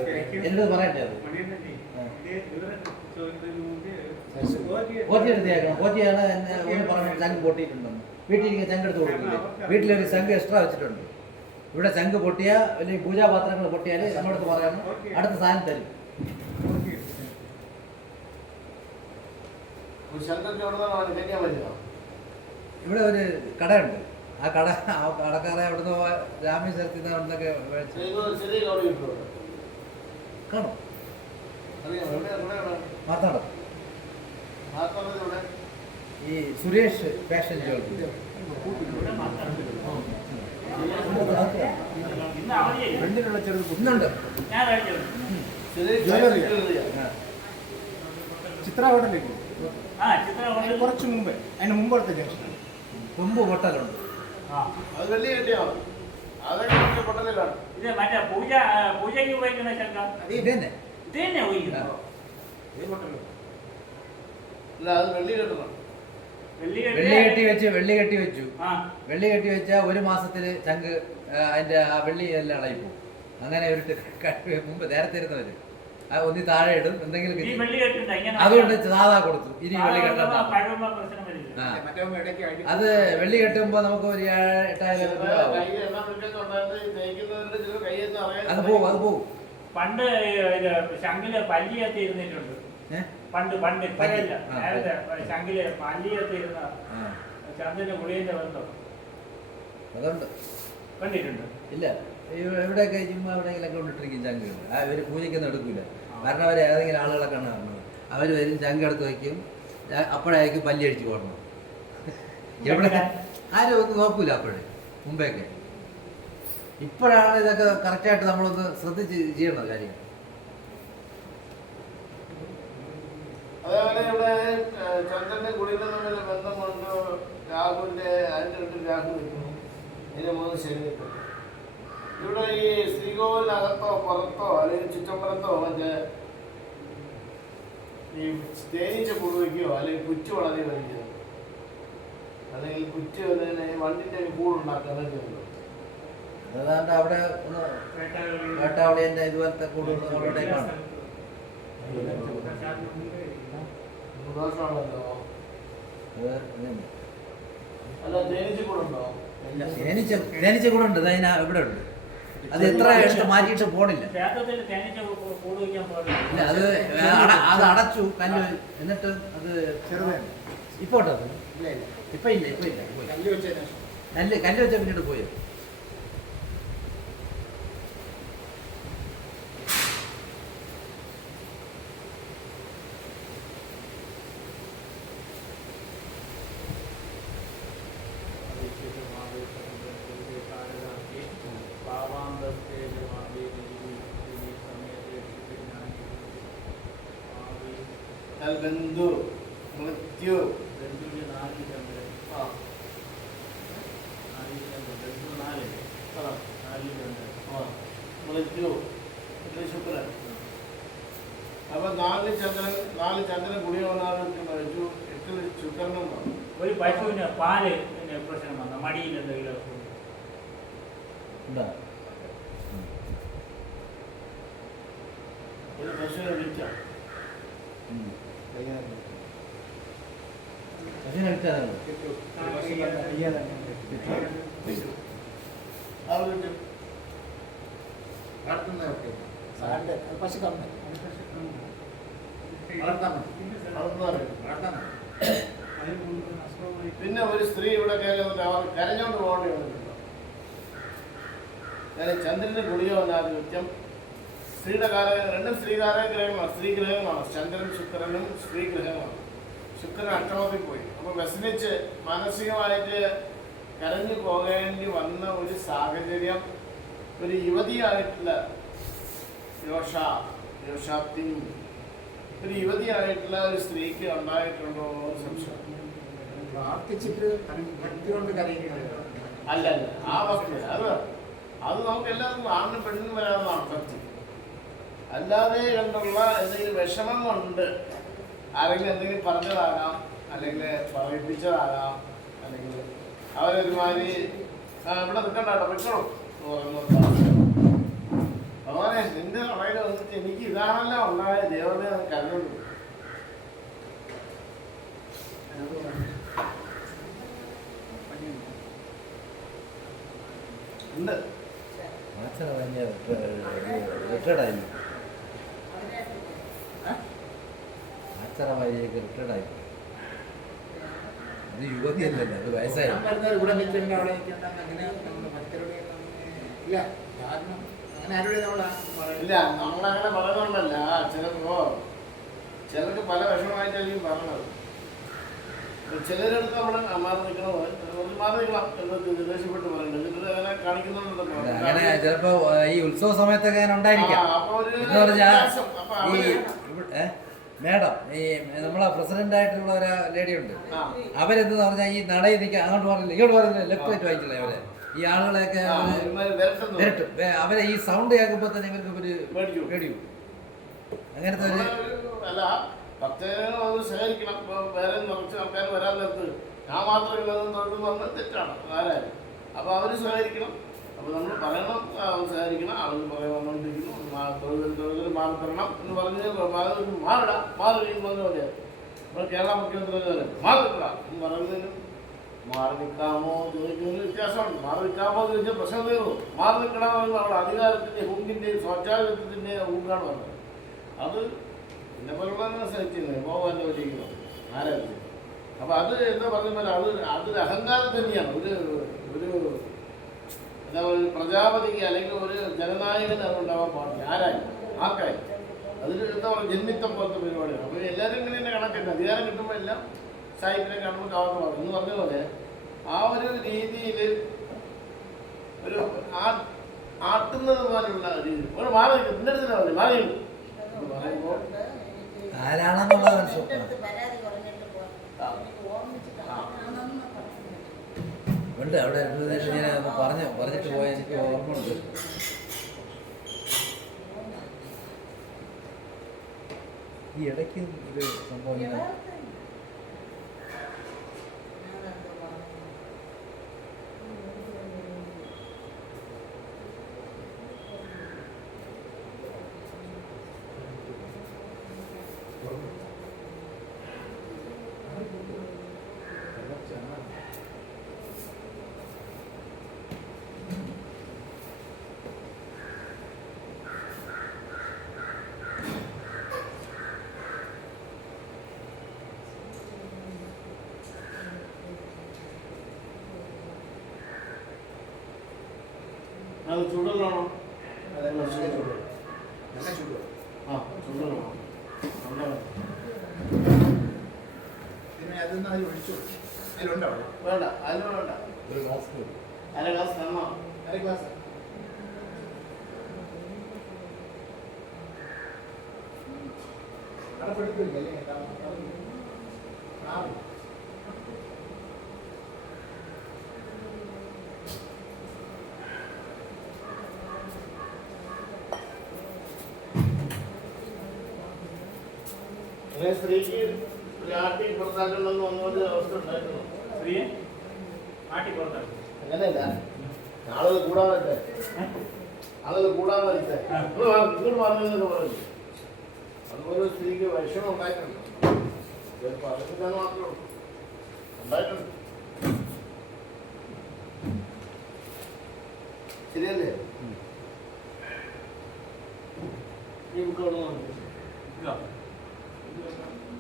എന്ത് പറയണ്ടേ അത് മണിയണ്ണി ഇതേ വിവരം ചോദിക്കുന്നതിന് മുമ്പ് പോറ്റിയെടുത്തേക്കണം. പോറ്റിയാണ് എന്നെ ഒന്ന് പറഞ്ഞു ചങ്ക് പൊട്ടിയിട്ടുണ്ടെന്ന്. വീട്ടിലിരിക്കുന്ന ചങ്ക് എടുത്ത് കൊടുക്കില്ലേ? വീട്ടിലൊരു ചങ്ക് എക്സ്ട്രാ വെച്ചിട്ടുണ്ട്. ഇവിടെ ചങ്ക് പൊട്ടിയ അല്ലെങ്കിൽ പൂജാപാത്രങ്ങൾ പൊട്ടിയാൽ നമ്മളടുത്ത് പറയണം, അടുത്ത സാധനം തരും. ഇവിടെ ഒരു കടയുണ്ട്. ആ കടക്കാരെ അവിടുന്ന് രാമേശ്വരത്തിൽ നിന്ന് അവിടുന്നൊക്കെ കാണും. മാർത്താണ്ഡം ഈ സുരേഷ് ഫാഷൻ ജ്വല്ലറി ഇവിടെ മാത്രം. ഇന്ന് അവധിയല്ലേ? ഫ്രണ്ടിലുള്ള ചെറുത് ഇന്നുണ്ട്. ഞാൻ കഴിച്ചത്. ചിത്ര ഹോട്ടലിലേക്ക് ആ ചിത്ര അതിന് ഹോട്ടലിൽ കുറച്ച് മുമ്പേ അതിന് മുമ്പത്തെ ജംഗ്ഷൻ കൊമ്പ് പൊട്ടലുണ്ട്. ആ അത് വെള്ളി കിട്ടിയാ മതി. അതൊക്കെ പൊട്ടലിലാണ്. ഇത് മറ്റേ പൂജയ്ക്ക് ഉപയോഗിക്കുന്ന ശങ്കം ഇത് തന്നെ ഇത് തന്നെ ഉപയോഗിക്കുന്നത്. അല്ല അത് വെള്ളി കിട്ടണം. വെള്ളി വെള്ളി കെട്ടി വെച്ചു. ആ വെള്ളി കെട്ടി വെച്ചാൽ 1 മാസത്തിൽ ചങ്ക് അതിന്റെ ആ വെള്ളി എല്ലാം ഇളകിപ്പോകും. അങ്ങനെ ഒരു മുമ്പ് നേരത്തെ ഇരുന്നവര് ഒന്നി താഴെ ഇടും എന്തെങ്കിലും ഈ കിട്ടും. വെള്ളി കെട്ടുണ്ട് ഇങ്ങനെ അതുകൊണ്ട് സാധാ കൊടുത്തു. ഇനി വെള്ളി കെട്ടാൻ പഴകുമ്പോ പ്രശ്നം വരില്ല. ആ മറ്റേ ഇടയ്ക്ക് അടി അത് വെള്ളി കെട്ടുമ്പോ നമുക്ക് ഒരു 8,000 രൂപ ആവും. കയ്യിൽ എണ്ണ പിടിച്ചൊക്കെ ഉണ്ടായിട്ട് തേക്കുന്നവരുടെ ചില കയ്യിൽ നിന്ന് അറിയാൻ അത് പോകും. പണ്ട് ശങ്കില് പല്ലി എത്തി ഇരുന്നിട്ടുണ്ട്. ഏഹ് പണ്ട് ഇപ്പോഴല്ല, ആ. നേരത്തെ ശങ്കില് പല്ലി എത്തി ഇരുന്ന ആ ചന്ദ്രന് ഗുളിയന്റെ ബന്ധം അതുണ്ട്. കണ്ടിട്ടുണ്ട്. ഇല്ല എവിടെയൊക്കെ ചുമ്മാ എവിടെയെങ്കിലൊക്കെ കൊണ്ടിട്ടിരിക്കും ചങ്കുകൾ. ആ ഇവർ പൂജയ്ക്കൊന്നും എടുക്കില്ല. കാരണം അവർ ഏതെങ്കിലും ആളുകളൊക്കെ ആണ് പറഞ്ഞത്. അവർ വരും ചങ്ക് എടുത്ത് വയ്ക്കും. അപ്പോഴായിരിക്കും പല്ലി അടിച്ച് പോകണം. എവിടെ ആരും ഒന്നും നോക്കൂല അപ്പോഴേ മുമ്പേയൊക്കെ. ഇപ്പോഴാണ് ഇതൊക്കെ കറക്റ്റായിട്ട് നമ്മളൊന്ന് ശ്രദ്ധിച്ച് ചെയ്യണം കാര്യങ്ങൾ. അതേപോലെ ഇവിടെ ചന്ദ്രന്റെ കുളിയുടെ തമ്മിൽ ബന്ധം കൊണ്ട് രാഹുവിന്റെ അതിന്റെ വീട്ടിൽ രാഹു നിൽക്കുന്നു. ഇതിന് 3 ശനി നിൽക്കുന്നു. ഇവിടെ ഈ ശ്രീകോവിലിനകത്തോ പുറത്തോ അല്ലെങ്കിൽ ചുറ്റമ്പലത്തോ മറ്റേ ഈ തേനീച്ച പുഴുവയ്ക്കോ അല്ലെങ്കിൽ കുറ്റി വളരെ വലിക്കുന്നത് അല്ലെങ്കിൽ കുറ്റി വണ്ടിന്റെ കൂടുണ്ടാക്കുന്നൊക്കെ ഉണ്ട്. അതാണ്ട് അവിടെ ഒന്ന് വേട്ടാവളിയൻ്റെ ഇതുപോലത്തെ കൂടുതൽ അവിടെ കാണും. ദോഷമാണല്ലോ. അത് ഇതുതന്നെ. അല്ല തേനീച്ച കൂടുണ്ടോ? തേനീച്ച കൂടെ ഉണ്ട്, അതിന് ഇവിടെ ഉണ്ട്. അത് എത്ര എടുത്ത് മാറ്റിയിട്ട് പോണില്ല. ക്ഷേത്രത്തിൽ തേനീച്ച കൂട് വയ്ക്കാൻ പാടില്ല. ഇല്ല, അത് അടച്ചു കല്ല്. എന്നിട്ട് അത് ചെറുതാണ്. ഇപ്പൊ ഉണ്ടോ അത്? ഇല്ല ഇല്ല, ഇപ്പൊ ഇല്ല, ഇപ്പൊ ഇല്ല, പോയി. കല്ല് വെച്ചതിന് ശേഷം. കല്ല് വെച്ച പിന്നീട് പോയോ? ബന്ധു മൃത്യു മൃത്യു ശുക്രൻ. അപ്പൊ 4 ചന്ദ്രൻ ഗുളിക വന്നാലും 8 ശുക്രനും വന്നു. ഒരു പശുവിന് പാല് പ്രശ്നം വന്ന മടിയിൽ എന്തെങ്കിലും ഉണ്ടോ? ഒരു പശുവിനെ വിളിക്കാം. പശുവിനെ വിറ്റാണ്. വളർത്തുന്നതൊക്കെ സാറിന്റെ പശു കമ്മി വളർത്താൻ വളർത്താൻ. പിന്നെ ഒരു സ്ത്രീ ഇവിടെ കയറി വന്നിട്ട് അവർ കരഞ്ഞോണ്ട് പോകേണ്ടി വന്നിട്ടുണ്ടോ? ഞാൻ ചന്ദ്രന് ഗുളിക വന്നാധിപത്യം സ്ത്രീയുടെ രണ്ടും ഗ്രഹങ്ങളാണ്. സ്ത്രീ ഗ്രഹങ്ങളാണ്. ചന്ദ്രൻ ശുക്രനും സ്ത്രീ ഗ്രഹങ്ങളാണ്. ശുക്രൻ അഷ്ടമത്തിൽ പോയി. അപ്പോൾ വ്യസനിച്ച് മാനസികമായിട്ട് കരഞ്ഞു പോകേണ്ടി വന്ന ഒരു സാഹചര്യം ഒരു യുവതിയായിട്ടുള്ള യോഷാപ്തി ഒരു യുവതിയായിട്ടുള്ള ഒരു സ്ത്രീക്ക് ഉണ്ടായിട്ടുണ്ടോ എന്ന് സംശയം. പ്രാർത്ഥിച്ചിട്ട് ഭക്തി കൊണ്ട് കരയുന്നത് അല്ല, ആ ഭക്തി അത് നമുക്ക് എല്ലാവർക്കും ആണിനും പെണ്ണിനും വരാവുന്നതാണ് ഭക്തി. അല്ലാതെ കണ്ടുള്ള എന്തെങ്കിലും വിഷമം കൊണ്ട് ആരെങ്കിലും എന്തെങ്കിലും പറഞ്ഞതാകാം, അല്ലെങ്കിൽ പറയിപ്പിച്ചതാകാം, അല്ലെങ്കിൽ അവരൊരുമാതിരി ഇവിടെ നിൽക്കണ്ടാട്ടോ വെച്ചോളൂ അങ്ങനെ നിന്റെ കടയിൽ വന്നിട്ട് എനിക്ക് ഇതാണല്ലോ ഉണ്ടായ ദേവതയെ കരുതുന്നു. ഉണ്ട്. റിട്ടയർഡായി. ആച്ചറവാരിയൊക്കെ റിട്ടയർഡായി. അത് യുവതിയല്ലല്ലോ, അത് വയസ്സായി. ഇവിടെ നിൽക്കേണ്ട അവിടെ നിൽക്കേണ്ട അങ്ങനെ നമ്മൾ ഭക്തരുടെ ഇല്ല. കാരണം അങ്ങനെ ആരുടെ ഇല്ല, നമ്മളങ്ങനെ പറയുന്നുണ്ടല്ല. ചിലർക്ക് പല വിഷമമായിട്ടായിരിക്കും പറഞ്ഞത്. ചിലരെടുത്ത് നമ്മൾ മാറി നിൽക്കണം, മാറി നിൽക്കണം എന്ന് ദേഷ്യപ്പെട്ട് പറയുന്നുണ്ട്. ചിലർ അങ്ങനെ കാണിക്കുന്നുണ്ടല്ലോ. അങ്ങനെ ചിലപ്പോ ഈ ഉത്സവ സമയത്തൊക്കെ അങ്ങനെ ഉണ്ടായിരിക്കാം. എന്ന് പറഞ്ഞാൽ ഈ മേഡം, ഈ നമ്മളെ പ്രസിഡന്റ് ആയിട്ടുള്ള ഒരു ലേഡി ഉണ്ട്. അവരെന്തെന്ന് പറഞ്ഞാൽ ഈ നടയിൽ നിൽക്കുക, അങ്ങോട്ട് പറഞ്ഞില്ല ഇങ്ങോട്ട് പറഞ്ഞില്ല, ലെഫ്റ്റ് റൈറ്റ് വായിച്ചില്ല. അവരെ ഈ ആളുകളെയൊക്കെ വരട്ടും. അവരെ ഈ സൗണ്ട് കേൾക്കുമ്പോൾ തന്നെ ഇവർക്ക് പേടിയും. അങ്ങനത്തെ ഒരു അല്ല, ഭക്തജനങ്ങൾ സഹകരിക്കണം. വേറെ കുറച്ച് ആൾക്കാർ വരാൻ നേരത്ത് ഞാൻ മാത്രം ഇല്ലെന്ന് പറഞ്ഞാൽ തെറ്റാണ് ആരായാലും. അപ്പോൾ അവർ സഹകരിക്കണം. അപ്പോൾ നമ്മൾ പറയണം, സഹകരിക്കണം. ആളുകൾ പറയാൻ വന്നുകൊണ്ടിരിക്കുന്നു, തൊഴിൽ മാറി തരണം എന്ന് പറഞ്ഞ് മാറിടാം, മാറി കഴിയുമ്പോൾ മതിയാണ്. നമ്മൾ കേരള മുഖ്യമന്ത്രി മാറിക്കിടാം എന്ന് പറയുന്നതിനും മാറി നിൽക്കാമോ ചോദിക്കുന്നതിന് വ്യത്യാസമുണ്ട്. മാറി നിൽക്കാമോ എന്ന് ചോദിച്ചാൽ പ്രശ്നം തീർന്നു. മാറി നിൽക്കണമെന്ന് അവിടെ അധികാരത്തിൻ്റെ ഹുങ്കിൻ്റെയും സ്വാച്ഛാധിപത്യത്തിൻ്റെയും ഹുങ്കാണ് പറഞ്ഞത്. അത് എന്നെ പോലുള്ള സഹിക്കുന്നത് പോകാൻ വിജയിക്കുന്നത് ആരാണ്. അപ്പോൾ അത് എന്താ പറഞ്ഞാൽ അതൊരു അഹങ്കാരം തന്നെയാണ്. ഒരു എന്താ പറയുക, പ്രജാപതിക്ക് അല്ലെങ്കിൽ ഒരു ജനനായകന് അത് ഉണ്ടാവാൻ പാടില്ല. ആരായി ആർക്കായി അതിൽ എന്താ പറയുക, ജന്മിത്തം പോലത്തെ പരിപാടിയാണ്. അപ്പോൾ എല്ലാവരും ഇങ്ങനെ തന്നെ കണക്കില്ല. അധികാരം കിട്ടുമ്പോൾ എല്ലാം സാഹിത്യനെ കാണുമ്പോൾ കാവത്ത് പാടും എന്ന് പറഞ്ഞ പോലെ ആ ഒരു രീതിയിൽ ഒരു ആട്ടുന്നത് പോലുള്ള ഒരു മാറി നിൽക്കും. ഇന്നലെ തന്നെ പറഞ്ഞു മാറി എന്ന് പറയുമ്പോൾ ആരാണെന്നുള്ള ഉണ്ട്. അവിടെ ഞാൻ പറഞ്ഞിട്ട് പോയ എനിക്ക് ഓർമ്മ ഉണ്ട്. ഈ ഇടയ്ക്ക് ഒരു സംഭവം ഇങ്ങനെ അത് ചൂടുള്ളതാണോ? അതെ കുറച്ച് ചൂട് നല്ല ചൂട് ആ ചൂടുള്ളതാണോ? പിന്നെ അതൊന്നും അതിൽ ഒഴിച്ചു അതിലുണ്ടോ വേണ്ട അതിന് വേണ്ട. ഒരു ഗ്ലാസ് അര ഗ്ലാസ് തന്നോ? അര ഗ്ലാസ് അടപ്പെടുത്തില്ലേ അങ്ങനെ സ്ത്രീക്ക് ഒരു ആട്ടി പുറത്താക്കണമെന്ന് ഒന്നുകൊണ്ട് അവസ്ഥ ഉണ്ടായിരുന്നു. സ്ത്രീയെ ആട്ടി പുറത്താക്കും. അങ്ങനെയല്ല, ആളുകൾ കൂടാൻ വരട്ടെ, ആളുകൾ കൂടാൻ വരട്ടെ, ഇങ്ങോട്ട് പറഞ്ഞെന്നൊക്കെ പറഞ്ഞു. അതുപോലെ ഒരു സ്ത്രീക്ക് വിഷമം ഉണ്ടായിട്ടുണ്ട്. ചിലപ്പോൾ അതിന് മാത്രമേ ഉള്ളൂ, ഉണ്ടായിട്ടുണ്ട്. ശരിയല്ലേ? ഈ ബുക്ക് അവിടെ നിന്ന് ഇല്ല.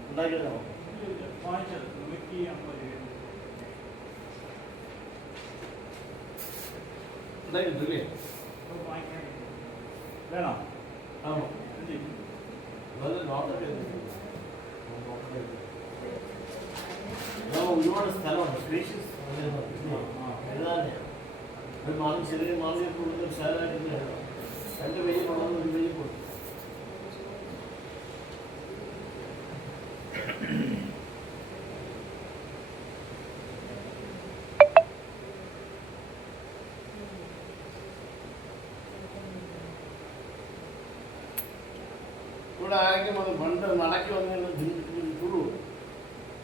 ഉണ്ടാക്കിയതാണോ? വാങ്ങിച്ചത് 150 രൂപ. ഉണ്ടാക്കിയിട്ടില്ലേ? വാങ്ങിക്കാൻ വേണോ? ആണോ? എന്ത്? നല്ല നോട്ടൊക്കെ ഒരുപാട് സ്ഥലമുണ്ട്, സ്പേഷ്യസ് എഴുതാനെയാണ്. ഒരു മാറി ചെറിയ മാറിയെ കൂടുതൽ ഷെയറായിട്ട് എഴുതാം. 2 പേജ് കൊണ്ടുവന്ന് 1 പേജ് കൊടുക്കും. ഇവിടെ ആരെങ്കിലും അത് പണ്ട് നടക്കി വന്നു തുള്ളൂ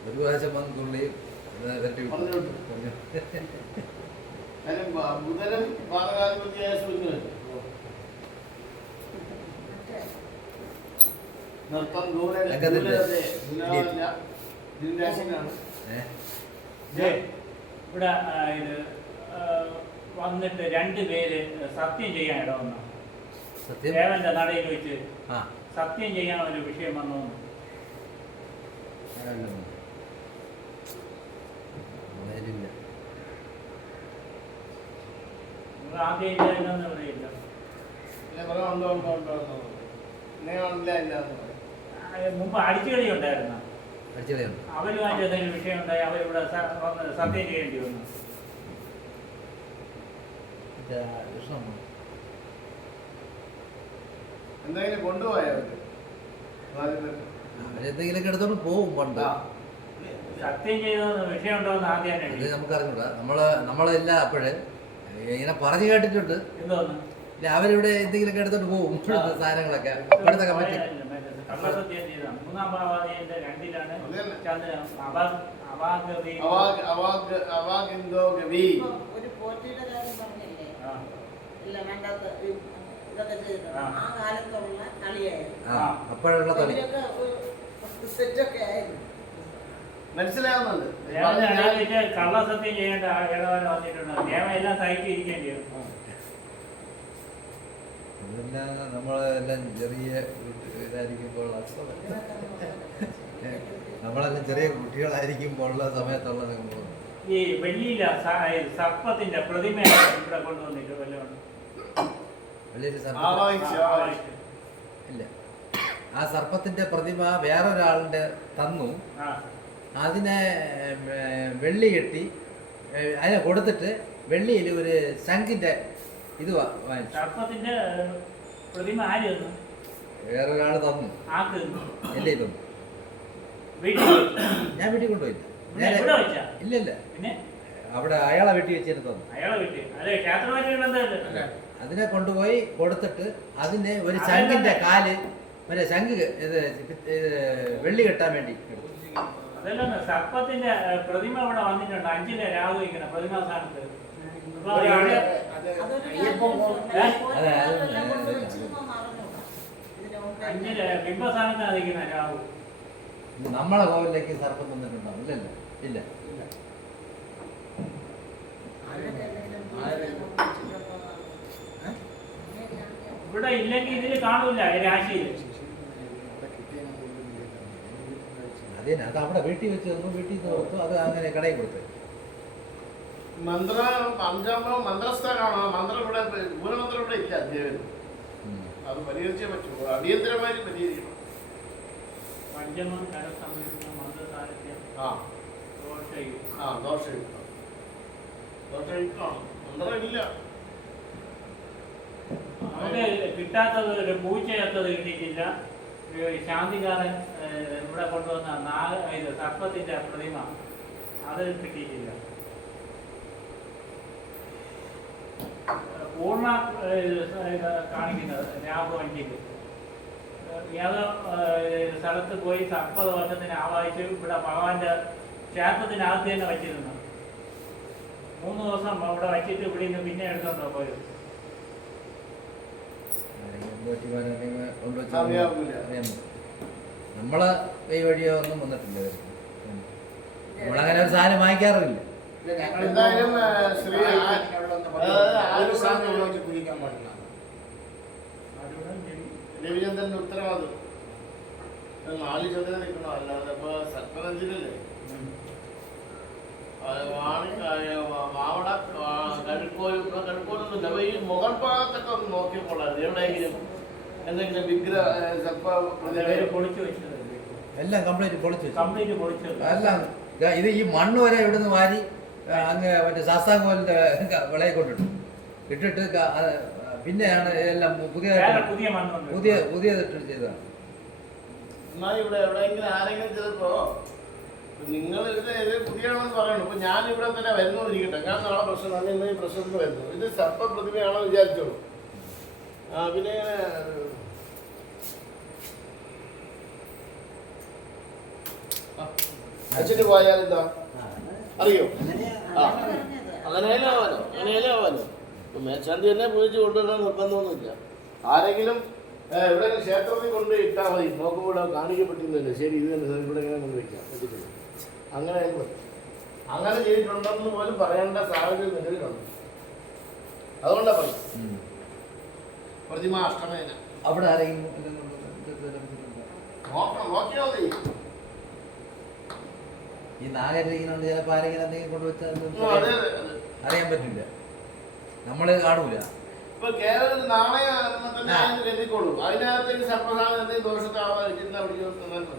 ഒരു പ്രാവശ്യം വന്ന് തുള്ളി പറഞ്ഞു വിട്ടു. കാര്യം ബുധനും പാതകാധിപതിയായ സൂര്യൻ നൃത്തം ദിനരാശിനാണ്. ഇവിടെ ഇത് വന്നിട്ട് 2 പേര് സത്യം ചെയ്യാൻ ഇടവന്നു. സത്യം ദേവന്റെ നടയിൽ വെച്ച് ആ സത്യം ചെയ്യാൻ ഒരു വിഷയം വന്നു. വരില്ല. നിങ്ങൾ ആദ്യം ഇല്ല ഇല്ലെന്ന് പറയില്ല. മുമ്പ് അടിച്ചുകളി ഉണ്ടായിരുന്നു. അടിച്ചുകളയുണ്ട്. അവരുമായിട്ട് എന്തെങ്കിലും വിഷയം ഉണ്ടായി അവരിവിടെ വന്ന് സത്യം ചെയ്യേണ്ടി വന്നു. വിഷമം എന്തെങ്കിലും കൊണ്ടുപോയവര് അവരെന്തെങ്കിലുമൊക്കെ എടുത്തോണ്ട് പോവും പണ്ട്. സത്യം ചെയ്ത വിഷയം ഉണ്ടോന്ന് ആദ്യം അത് നമുക്കറിഞ്ഞൂടാ. നമ്മളെല്ലാം അപ്പോഴേ ഇങ്ങനെ പറഞ്ഞു കേട്ടിട്ടുണ്ട്. എന്തോന്ന് ഇല്ല, അവരിവിടെ എന്തെങ്കിലുമൊക്കെ എടുത്തോണ്ട് പോവും ഇപ്പോഴത്തെ സാധനങ്ങളൊക്കെ. ഇപ്പോഴത്തെ കമ്മിറ്റി കള്ളസത്യം ചെയ്ത 3-ാം ഭാവാദിന്റെ 2-ലാണ് ചന്ദ്രൻ അവാഗവി. ഒരു പോറ്റിയുടെ കാര്യം പറഞ്ഞില്ലേ? ഇല്ല വേണ്ടാത്ത ഇതൊക്കെ ചെയ്തത് ആ കാലത്തുള്ള കളിയായിരുന്നു. അപ്പോഴുള്ള കളി സെറ്റൊക്കെ ആയിരുന്നു. മനസ്സിലാവുന്നുണ്ട്. കള്ളസത്യം ചെയ്യേണ്ട ഇടവരെ വന്നിട്ടുണ്ട്. നിയമം എല്ലാം സഹിച്ചിരിക്കേണ്ടി വരും. അതെല്ലാം നമ്മളെല്ലാം ചെറിയ ഇതായിരിക്കുമ്പോൾ നമ്മളെല്ലാം ചെറിയ കുട്ടികളായിരിക്കുമ്പോഴുള്ള സമയത്തുള്ള സംഭവം. ഈ വെള്ളിയില സർപ്പത്തിന്റെ പ്രതിമ ഇവിടെ കൊണ്ടുവന്നിട്ട് വല്ലതും വലിയൊരു ആവാഹിച്ച് ഇല്ല. ആ സർപ്പത്തിന്റെ പ്രതിമ വേറൊരാളുടെ തന്നു. അതിനെ വെള്ളി കെട്ടി അതിനെ കൊടുത്തിട്ട് വെള്ളിയിൽ ഒരു ശംഖിന്റെ ഇത് വാങ്ങിച്ചു. സർപ്പത്തിന്റെ പ്രതിമ ആര് തന്നു? വേറൊരാൾ തന്നു. ആക്ക് എന്റെ തന്നു. ഞാൻ വീട്ടിൽ കൊണ്ടുപോയില്ല. ഇല്ല പിന്നെ അവിടെ അയാളെ വീട്ടിൽ വെച്ചിട്ട് തന്നു. അയാളെ വീട്ടിൽ അല്ലെ ക്ഷേത്രമായിട്ട് അതിനെ കൊണ്ടുപോയി കൊടുത്തിട്ട് അതിന് ഒരു ശംഖിന്റെ കാല് മറ്റേ ശംഖ് ഇത് വെള്ളി കെട്ടാൻ വേണ്ടി അതല്ല സർപ്പത്തിന്റെ പ്രതിമ ഇവിടെ വന്നിട്ടുണ്ട്. 5-ലെ രാഹു ഇങ്ങനെ പ്രതിമ സ്ഥാനത്ത് അതെ 5-ലെ ബിംബസ്ഥാനത്താണ് ഇരിക്കുന്ന രാഹു. നമ്മളെ കോവിലേക്ക് സർപ്പം തന്നിട്ടുണ്ടോ? ഇല്ലല്ലോ. ഇല്ല. ഇവിടെ ഇല്ലെങ്കിൽ ഇതിൽ കാണൂല രാശിയിൽ. അത് അവിടെ വീട്ടിൽ വെച്ച് തന്നു. വീട്ടിൽ നിന്ന് കൊടുത്തു. അത് അങ്ങനെ കടയിൽ കൊടുത്തു. അഞ്ചാമോ മന്ത്രസ്ഥാനാണ്. ആ മന്ത്രം ഇവിടെ മൂലമന്ത്രം ഇവിടെ ഇല്ല ദേവന്. അത് പരിഹരിച്ചേ പറ്റുള്ളൂ. അടിയന്തരമായി പരിഹരിക്കണം. പഞ്ചമം കരസംരക്ഷണ മന്ത്രസാരഥ്യം ആ ദോഷയുക്തം. ദോഷയുക്തമാണ്. മന്ത്രം ഇല്ല. അവന് കിട്ടാത്തത് ഒരു പൂച്ചയത്തത് കിട്ടിയിട്ടില്ല. ശാന്തികാരൻ ഇവിടെ കൊണ്ടുവന്ന സർപ്പത്തിന്റെ പ്രതിമ അത് കിട്ടിയിട്ടില്ല. പൂർണ്ണ കാണിക്കുന്നത് രാഹു അഞ്ചില് ഏതോ സ്ഥലത്ത് പോയി 40 വർഷത്തിന് ആവാഹിച്ച് ഇവിടെ ഭഗവാന്റെ ക്ഷേത്രത്തിനകത്ത് തന്നെ വച്ചിരുന്നു. 3 ദിവസം അവിടെ വച്ചിട്ട് ഇവിടെ നിന്ന് പിന്നെ എടുത്തോണ്ടോ പോയത്. നമ്മളെ കൈ വഴിയോ ഒന്നും വന്നിട്ടില്ല. നമ്മളങ്ങനെ ഒരു സാധനം വാങ്ങിക്കാറില്ല. എന്തായാലും ശ്രീ ഒരു സാധനം ഇവിടെ വെച്ച് പൂജിക്കാൻ പാടില്ല. രവിചന്ദ്രന്റെ ഉത്തരവാദിത്വം 4 ചന്ദ്രൻ നിൽക്കണോ, അല്ലാതെ ഇപ്പൊ സർപ്പനഞ്ചിലല്ലേ മാവട കഴുക്കോലൊന്നുമില്ല. അപ്പൊ ഈ മുകൾ ഭാഗത്തൊക്കെ ഒന്ന് നോക്കിയപ്പോഴായിരുന്നു എവിടെയെങ്കിലും എന്തെങ്കിലും വിഗ്രഹ സർപ്പ പൊളിച്ചു വെച്ചത് എല്ലാം കംപ്ലീറ്റ് പൊളിച്ചു. പൊളിച്ചത് എല്ലാം ഇത് ഈ മണ്ണ് വരെ ഇവിടുന്ന് വാരി അങ്ങ് മറ്റേ ശാസ്താംകോലിന്റെ വിളയെ കൊണ്ടിട്ടു ഇട്ടിട്ട് പിന്നെയാണ് എല്ലാം പുതിയതിട്ട് ചെയ്തതാണ്. എന്നാൽ ഇവിടെ എവിടെയെങ്കിലും ആരെങ്കിലും ചെയ്തപ്പോ നിങ്ങൾ ഇത് പുതിയാണെന്ന് പറയണം. ഇപ്പൊ ഞാൻ ഇവിടെ തന്നെ വരുന്നോണ്ടിരിക്കട്ടെ. ഞാൻ നാളെ പ്രശ്നം തന്നെ ഇന്ന് ഈ പ്രശ്നത്തിന് വരുന്നു. ഇത് സർപ്പ പ്രതിമയാണോ വിചാരിച്ചോളൂ. പിന്നെ വെച്ചിട്ട് പോയാൽ എന്താ അറിയോ? അങ്ങനെയല്ലേ ആവാലോ. മേൽശാന്തി തന്നെ പൂജിച്ച് കൊണ്ടുവരാൻ നിർബന്ധമൊന്നുമില്ല. ആരെങ്കിലും ഇവിടെ ക്ഷേത്രത്തിൽ കൊണ്ട് ഇട്ടാൽ മതി. നോക്കുമ്പോൾ കാണിക്കപ്പെട്ടിരുന്നില്ല. ശരി, ഇത് തന്നെ ഇവിടെ ഇങ്ങനെ കൊണ്ടുവയ്ക്കാം വെച്ചിട്ടില്ല. അങ്ങനെ അങ്ങനെ ചെയ്തിട്ടുണ്ടെന്ന് പോലും പറയേണ്ട സാഹചര്യം നിലവിലുണ്ട്. അതുകൊണ്ടാ പറയും പ്രതിമ അഷ്ടമേന അവിടെ ആരെങ്കിലും നോക്കിയാൽ മതി. ഈ നാഗരിക്കുന്നുണ്ട് ചിലപ്പോൾ ആരെങ്കിലും എന്തെങ്കിലും കൊണ്ടുവച്ചാൽ അറിയാൻ പറ്റില്ല. നമ്മള് കാണൂല. ഇപ്പൊ കേരളത്തിൽ നാണയം തന്നെ എഴുതിക്കോളൂ. അതിനകത്തേക്ക് സർപ്പസാധനം എന്തെങ്കിലും ദോഷത്താവാ ചിന്ത പിടിക്കുന്നു.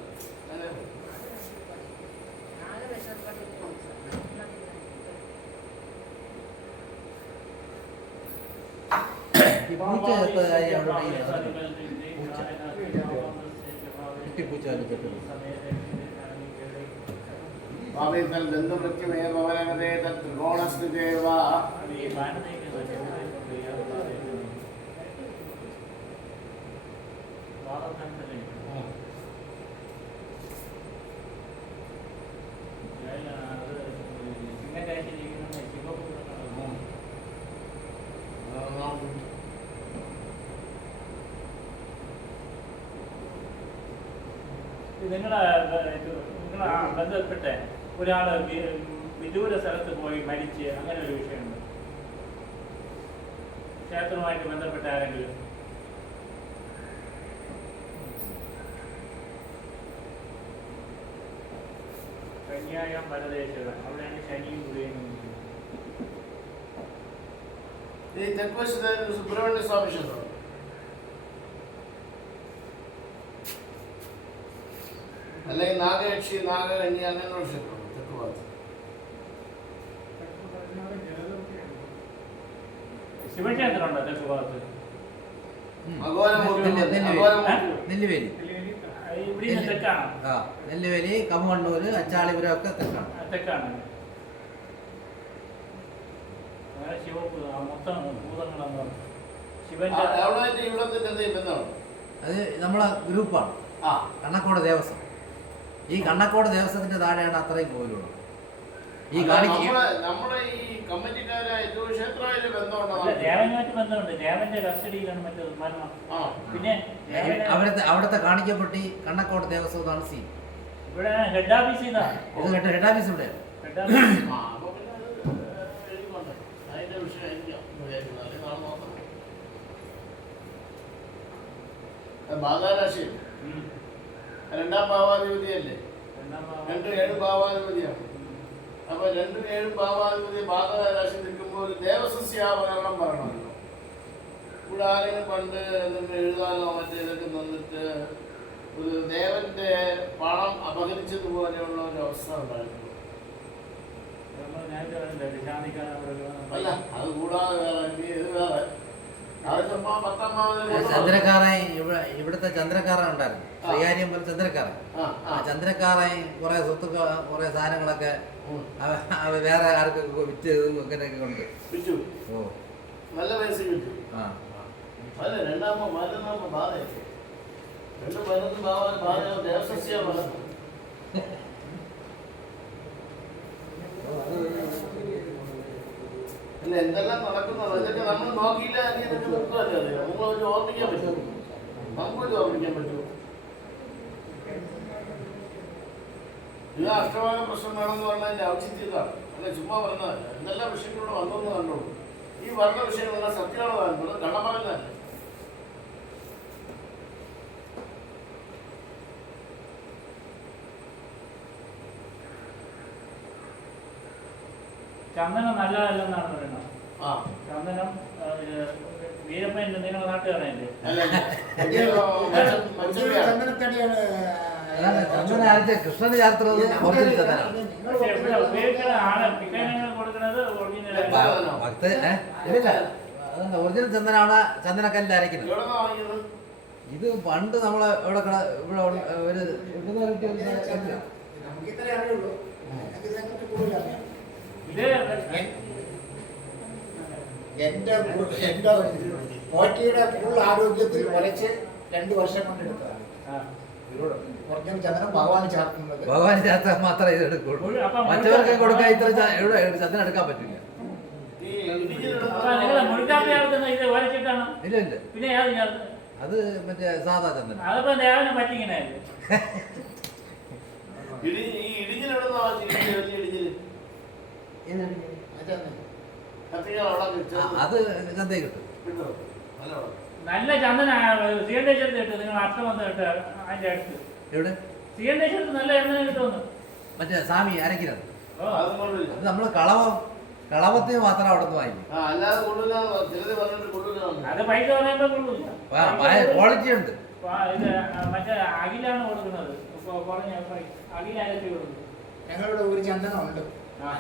നിങ്ങളെ ബന്ധപ്പെട്ട ഒരാള് വിദൂര സ്ഥലത്ത് പോയി മരിച്ച് അങ്ങനെ ഒരു വിഷയമുണ്ട്. ക്ഷേത്രവുമായിട്ട് ബന്ധപ്പെട്ട ആരെങ്കിലും കന്യായം പരദേശം അവിടെയാണ് ശനിയും ഗുരുവും. ഈ തെക്കുവശത്ത് സുബ്രഹ്മണ്യ സ്വാമി ക്ഷേത്രം അല്ലെങ്കിൽ നാഗയക്ഷി നാഗകന്യ അങ്ങനെയുള്ള ക്ഷേത്രം തെക്ക് ഭാഗത്ത്. ശിവക്ഷേത്രം ഉണ്ടോ തെക്ക് ഭാഗത്ത്? നെല്ലുവേലി, ഇവിടെ തെക്കാണ്. നെല്ലുവേലി, കമ്മണ്ണൂര്, അച്ചാളിപുരം ഒക്കെ തെക്കാണ്. തെക്കാണ്. ശിവ മൊത്തം ഭൂതങ്ങളെന്ന് ശിവന്റെ അത് നമ്മളെ ഗ്രൂപ്പാണ്. കണ്ണക്കോട് ദേവസ്വം. ഈ കണ്ണക്കോട് ദേവസ്വത്തിന്റെ താഴെയാണ് അത്രയും കോവിലുള്ളത്. ഈ നമ്മുടെ ഈ കമ്മിറ്റിക്കാരായിട്ട് ക്ഷേത്രമായിട്ട് ബന്ധമുണ്ടോ? ദേവനുമായിട്ട് ബന്ധമുണ്ട്. ദേവന്റെ കസ്റ്റഡിയിലാണ് മറ്റേ മരണം. പിന്നെ അവിടുത്തെ കാണിക്കപ്പെട്ടി കണ്ണക്കോട് ദേവസ്വം താമസിക്കും. ഇവിടെ ഹെഡ് ഓഫീസ് ഹെഡ് ഓഫീസ് ഇവിടെ. ബാധാരാശി 2ാം ഭാവാധിപതിയല്ലേ? 2 7 ഭാവാധിപതിയാണ്. അപ്പൊ 2 7 ഭാവാധിപതി ഭാഗരാശി നിൽക്കുമ്പോൾ ഒരു ദേവസസ്യാവകരണം പറയണമല്ലോ. ഇവിടെ ആരെങ്കിലും പണ്ട് എന്തെങ്കിലും എഴുതാനോ മറ്റേതൊക്കെ നിന്നിട്ട് ഒരു ദേവന്റെ പണം അപഹരിച്ചതുപോലെയുള്ള ഒരു അവസ്ഥ ഉണ്ടായിരുന്നു. അല്ല, അത് കൂടാതെ വേറെ ഇത് വേറെ ചന്ദ്രക്കാറായി ഇവിടുത്തെ ചന്ദ്രക്കാറ ഉണ്ടായിരുന്നു, ശ്രീകാര്യം പോലെ ചന്ദ്രക്കാറ. ആ ചന്ദ്രക്കാറായി കുറെ സ്വത്തുക്കൾ കുറെ സാധനങ്ങളൊക്കെ വേറെ ആർക്കൊക്കെ വിറ്റ് ഇങ്ങനെയൊക്കെ കൊണ്ട് വിറ്റു. ഓ നല്ല പൈസ കിട്ടും. ആ അല്ല, രണ്ടാമ ബാധ 2 പതിനൊന്ന് ബാധ ദേവസസ്യ വളർന്നു. അല്ല, എന്തെല്ലാം നടക്കുന്നത് ഇതൊക്കെ നമ്മൾ നോക്കിയില്ല. ഇതൊക്കെ നിർത്തുമല്ലേ അറിയാം. നമ്മളൊരു ഓർമ്മിക്കാൻ പറ്റുമോ? നമുക്കൊരു ഓർമ്മിക്കാൻ പറ്റുമോ? ഇത് അഷ്ടമാന പ്രശ്നം വേണമെന്ന് പറഞ്ഞതിന്റെ ഔചിത്യതാണ്. അല്ല, ചുമ്മാ പറഞ്ഞതല്ല. എന്തെല്ലാം വിഷയങ്ങളോട് വന്നെന്ന് കണ്ടോളൂ. ഈ വർണ്ണ വിഷയങ്ങളെല്ലാം സത്യമാണതാണ്, കള്ളമറന്നല്ല. ചന്ദനം നല്ലതല്ലെന്നാണ് പറയുന്നത്. ചന്ദനം വീരപ്പൻ നിങ്ങളുടെ നാട്ടുകാരല്ലേ? ചന്ദനത്തടിയാണ് ചന്ദന അരച്ച കൃഷ്ണന് ചേർത്തത് ഒറിജിനൽ ചന്ദനാണ്. പക്ഷേ ഇവിടെ ഉപയോഗിക്കുന്ന ആണ് പിക്കൈനങ്ങൾ കൊടുക്കുന്നത് ഒറിജിനൽ ഭക്ത ഇല്ല, അതല്ല ഒറിജിനൽ ചന്ദനാണ് ചന്ദനക്കല്ലിൽ അരയ്ക്കുന്നത്. ഇത് പണ്ട് നമ്മളെ ഇവിടെ ഇവിടെ ഒരു നമുക്ക് ഇത്രേ അറിയുള്ളൂ. ഇതിനെക്കുറിച്ച് കൂടുതൽ അറിയാം. എന്റെ പോറ്റിയുടെ ഫുൾ ആരോഗ്യത്തിൽ വരച്ച് 2 വർഷം കൊണ്ട് എടുത്തതാണ്. ഒറിജിനൽ ചന്ദനം ഭഗവാൻ ചാർത്തുന്നത്. ഭഗവാൻ ചാർത്താൻ മാത്രമേ ഇത് എടുക്കുള്ളൂ. മറ്റവർക്ക് കൊടുക്കാൻ ഇത്ര ഇവിടെ ചന്ദനം എടുക്കാൻ പറ്റില്ല. ഇല്ല ഇല്ല, പിന്നെ അത് മറ്റേ സാധാ ചന്ദനം. അതിപ്പോ ദേവനെ പറ്റിങ്ങനെ അത് ചന്തയിൽ കിട്ടും. നല്ല ചന്ദന സീണ്ടേശ്വരത്ത് കിട്ടും. നിങ്ങൾ അർത്ഥം വന്ന് കേട്ടോ അതിന്റെ അടുത്ത് എവിടെ സീണ്ടേശ്വരത്ത് നല്ല ചന്ദനം കിട്ടുമെന്ന്. മറ്റേ സ്വാമി അരക്കിനത് അത് നമ്മള് കളവത്തിന് മാത്രം അവിടെ നിന്ന് വാങ്ങിക്കും. അത് പൈസ പറയുമ്പോ കൊള്ളൂല്ല. ക്വാളിറ്റി ഉണ്ട്. ഇത് മറ്റേ അഖിലാണ് കൊടുക്കുന്നത്. കുറഞ്ഞ അഖിലാരത്തി കൊടുക്കുന്നത്. ഞങ്ങളുടെ ഒരു ചന്ദനം ഉണ്ട്,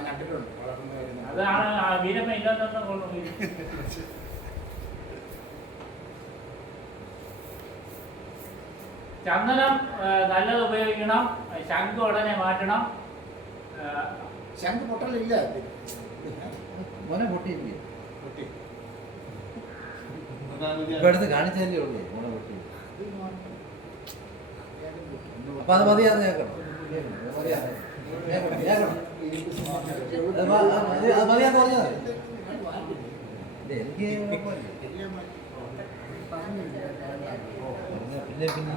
നട്ടിട്ടുണ്ട്, വളർന്നു വരുന്നത്. അതാണ് ആ വീരപ്പ ഇല്ലാത്ത കൊള്ളുന്നത്. ചന്ദനം നല്ലത് ഉപയോഗിക്കണം. ശംഖ് ഉടനെ മാറ്റണം. ശംഖ് പൊട്ടലില്ല. മോനെ പൊട്ടിയില്ലേ? പൊട്ടി ഇപ്പൊ എടുത്ത് കാണിച്ചല്ലേ ഉള്ളൂ മോനെ പൊട്ടി. അപ്പൊ അത് മതിയാന്ന് കേൾക്കണം. അത് മതിയാന്ന് പറഞ്ഞാൽ എനിക്ക് പിന്നെ പിന്നെ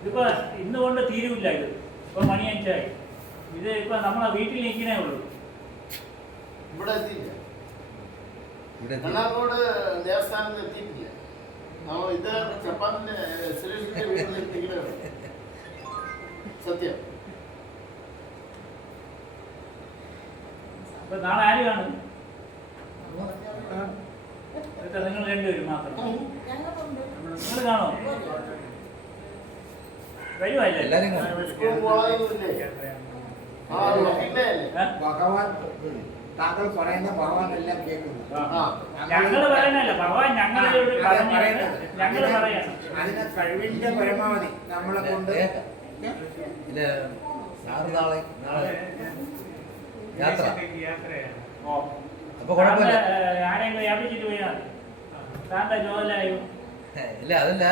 ഇതിപ്പോ ഇന്നുകൊണ്ട് തീരുമില്ല. ഇത് ഇപ്പൊ മണി 5 ആയി. ഇത് ഇപ്പൊ നമ്മളെ വീട്ടിൽ നിൽക്കണേ ഉള്ളൂ. ഇവിടെ എത്തിയില്ല. ഇവിടെ എത്തി. കണ്ണാർക്കോട് ദേവസ്ഥാനത്ത് എത്തിയിട്ടില്ല. നമ്മൾ ഇത് ചപ്പാത്തിന്റെ സുരേഷിന്റെ വീട്ടിൽ എത്തിക്കലാണ് സത്യം. അപ്പൊ നാളെ ആര് കാണും? നിങ്ങൾ രണ്ടുപേരും മാത്രം. ഞങ്ങളുണ്ട്. നിങ്ങൾ കാണോ? കഴിവല്ലേ? എല്ലാരും കാണും. സ്കൂൾ പോകാതൊന്നുമില്ലേ? ആ വർക്കിംഗ് ഡേ അല്ലേ? ഭഗവാൻ താങ്കൾ പറയുന്ന ഭഗവാൻ എല്ലാം കേൾക്കുന്നു. ആ ഞങ്ങള് പറയുന്നല്ല ഭഗവാൻ ഞങ്ങളോട് ഞങ്ങള് പറയണം. അതിന് കഴിവിന്റെ പരമാവധി നമ്മളെ കൊണ്ട് പിന്നെ സാറ് നാളെ യാത്ര. യാത്രയാണ്. ഓ അപ്പൊ കുഴപ്പമില്ല. ആരെങ്കിലും വ്യാപിച്ചിട്ട് പോയാൽ താങ്കളുടെ ജോലിയായും. ഇല്ല അതല്ല,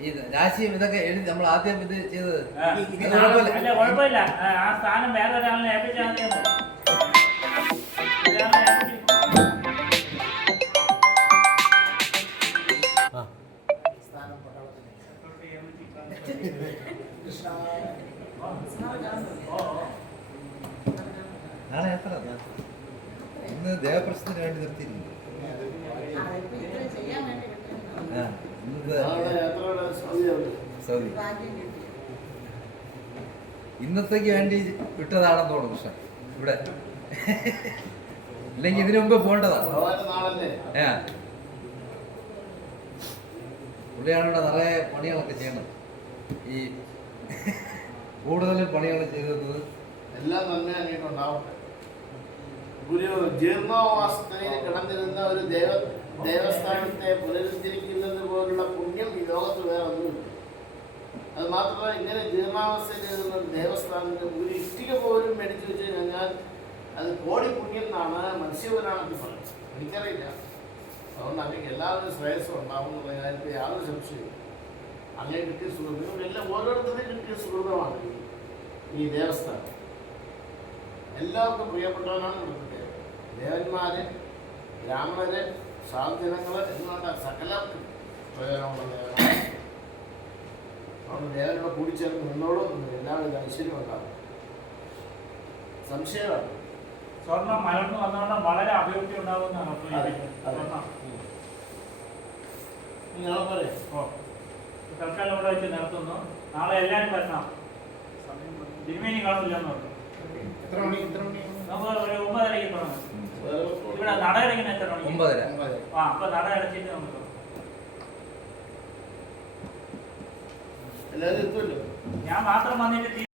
ഈ രാശിയും ഇതൊക്കെ എഴുതി നമ്മൾ ആദ്യം ഇത് ചെയ്തത്. അല്ല അത് കുഴപ്പമില്ല. കുഴപ്പമില്ല. ആ സ്ഥാനം വേറെ ഒരാളിനെ ഏൽപ്പിച്ചാൽ മതിയെന്ന്. ഒരാളെ ഏൽപ്പിച്ച് സ്ഥാനം പട്ടാളത്തിൽ കൃഷ്ണ നാളെ യാത്ര. ഇന്ന് ദേവപ്രശ്നത്തിന് വേണ്ടി നിർത്തിയിരുന്നു. അതിപ്പോ ഇത്ര ചെയ്യാൻ വേണ്ടി കിട്ടുന്നു. ആ ഇന്നത് നാളെ യാത്രയുടെ സൗകര്യമുണ്ട്. സൗദി ഭാഗ്യം കിട്ടി. ഇന്നത്തേക്ക് വേണ്ടി വിട്ടതാണെന്ന് തോന്നുന്നു. പക്ഷെ ഇവിടെ ഇല്ലെങ്കിൽ ഇതിനു മുമ്പ് പോകേണ്ടതാണ്. ഭഗവാന്റെ നാളല്ലേ? പുള്ളിയാണ് ഇവിടെ നിറയെ പണികളൊക്കെ ചെയ്യണം. ഈ കൂടുതലും പണികൾ ചെയ്തത് എല്ലാം നന്മയായിട്ടുണ്ടാവട്ടെ. ഒരു ജീർണാവസ്ഥയിൽ കിടന്നിരുന്ന ഒരു ദേവസ്ഥാനത്തെ പുനരുദ്ധരിക്കുന്നത് പോലുള്ള പുണ്യം ഈ ലോകത്ത് വേറെ ഒന്നുമില്ല. അത് മാത്രമല്ല, ഇങ്ങനെ ജീർണാവസ്ഥയിലിരുന്ന ഒരു ദേവസ്ഥാനത്തിന് ഒരു ഇഷ്ടിക പോലും മേടിച്ചു വെച്ച് കഴിഞ്ഞാൽ അത് കോടി പുണ്യം എന്നാണ് മത്സ്യപുരാണത്തിൽ പറയുന്നത്. എനിക്കറിയില്ല. അതുകൊണ്ട് അങ്ങനെ എല്ലാവരും ശ്രേയസ്സും ഉണ്ടാവും എന്നുള്ള കാര്യത്തിൽ യാതൊരു സംശയവും. അങ്ങനെ കിട്ടിയ സുഹൃത്തുക്കൾ എല്ലാം ഓരോരുത്തരും കിട്ടിയ സുഹൃതമാണ് ഈ ദേവസ്ഥാനം. എല്ലാവർക്കും പ്രിയപ്പെട്ടവനാണ് ഇവിടുത്തെ ദേവന്മാര്, ബ്രാഹ്മണര്, സാധുജനങ്ങള് എന്നുവേണ്ട സകലർക്കും പ്രയോജനമുള്ള ദേവനാണ്. അതുകൊണ്ട് ദേവനോട് കൂടിച്ചേർന്ന് നിന്നോളും എല്ലാവിധ ഐശ്വര്യം ഉണ്ടാകും. സംശയമാണ്. സ്വർണം മലർന്നു വന്നതുകൊണ്ട് വളരെ അഭിവൃദ്ധി ഉണ്ടാകുമെന്നാണ് സ്വർണം. നിങ്ങളെ പോലെ ഓ തൽക്കാലം ഇവിടെ വെച്ച് നിർത്തുന്നു. നാളെ എല്ലാവരും വരണം. തിരുമേനി കാണില്ല എന്ന് പറഞ്ഞു. എത്ര മണി നമുക്ക് ഒരു 9:30 തുടങ്ങും. ഇവിടെ നട അടയ്ക്കുന്ന എത്ര മണി? 9:30. ആ അപ്പൊ നട അടച്ചിട്ട് നമുക്ക് എല്ലാവരും എത്തുമല്ലോ. ഞാൻ മാത്രം വന്നിട്ട്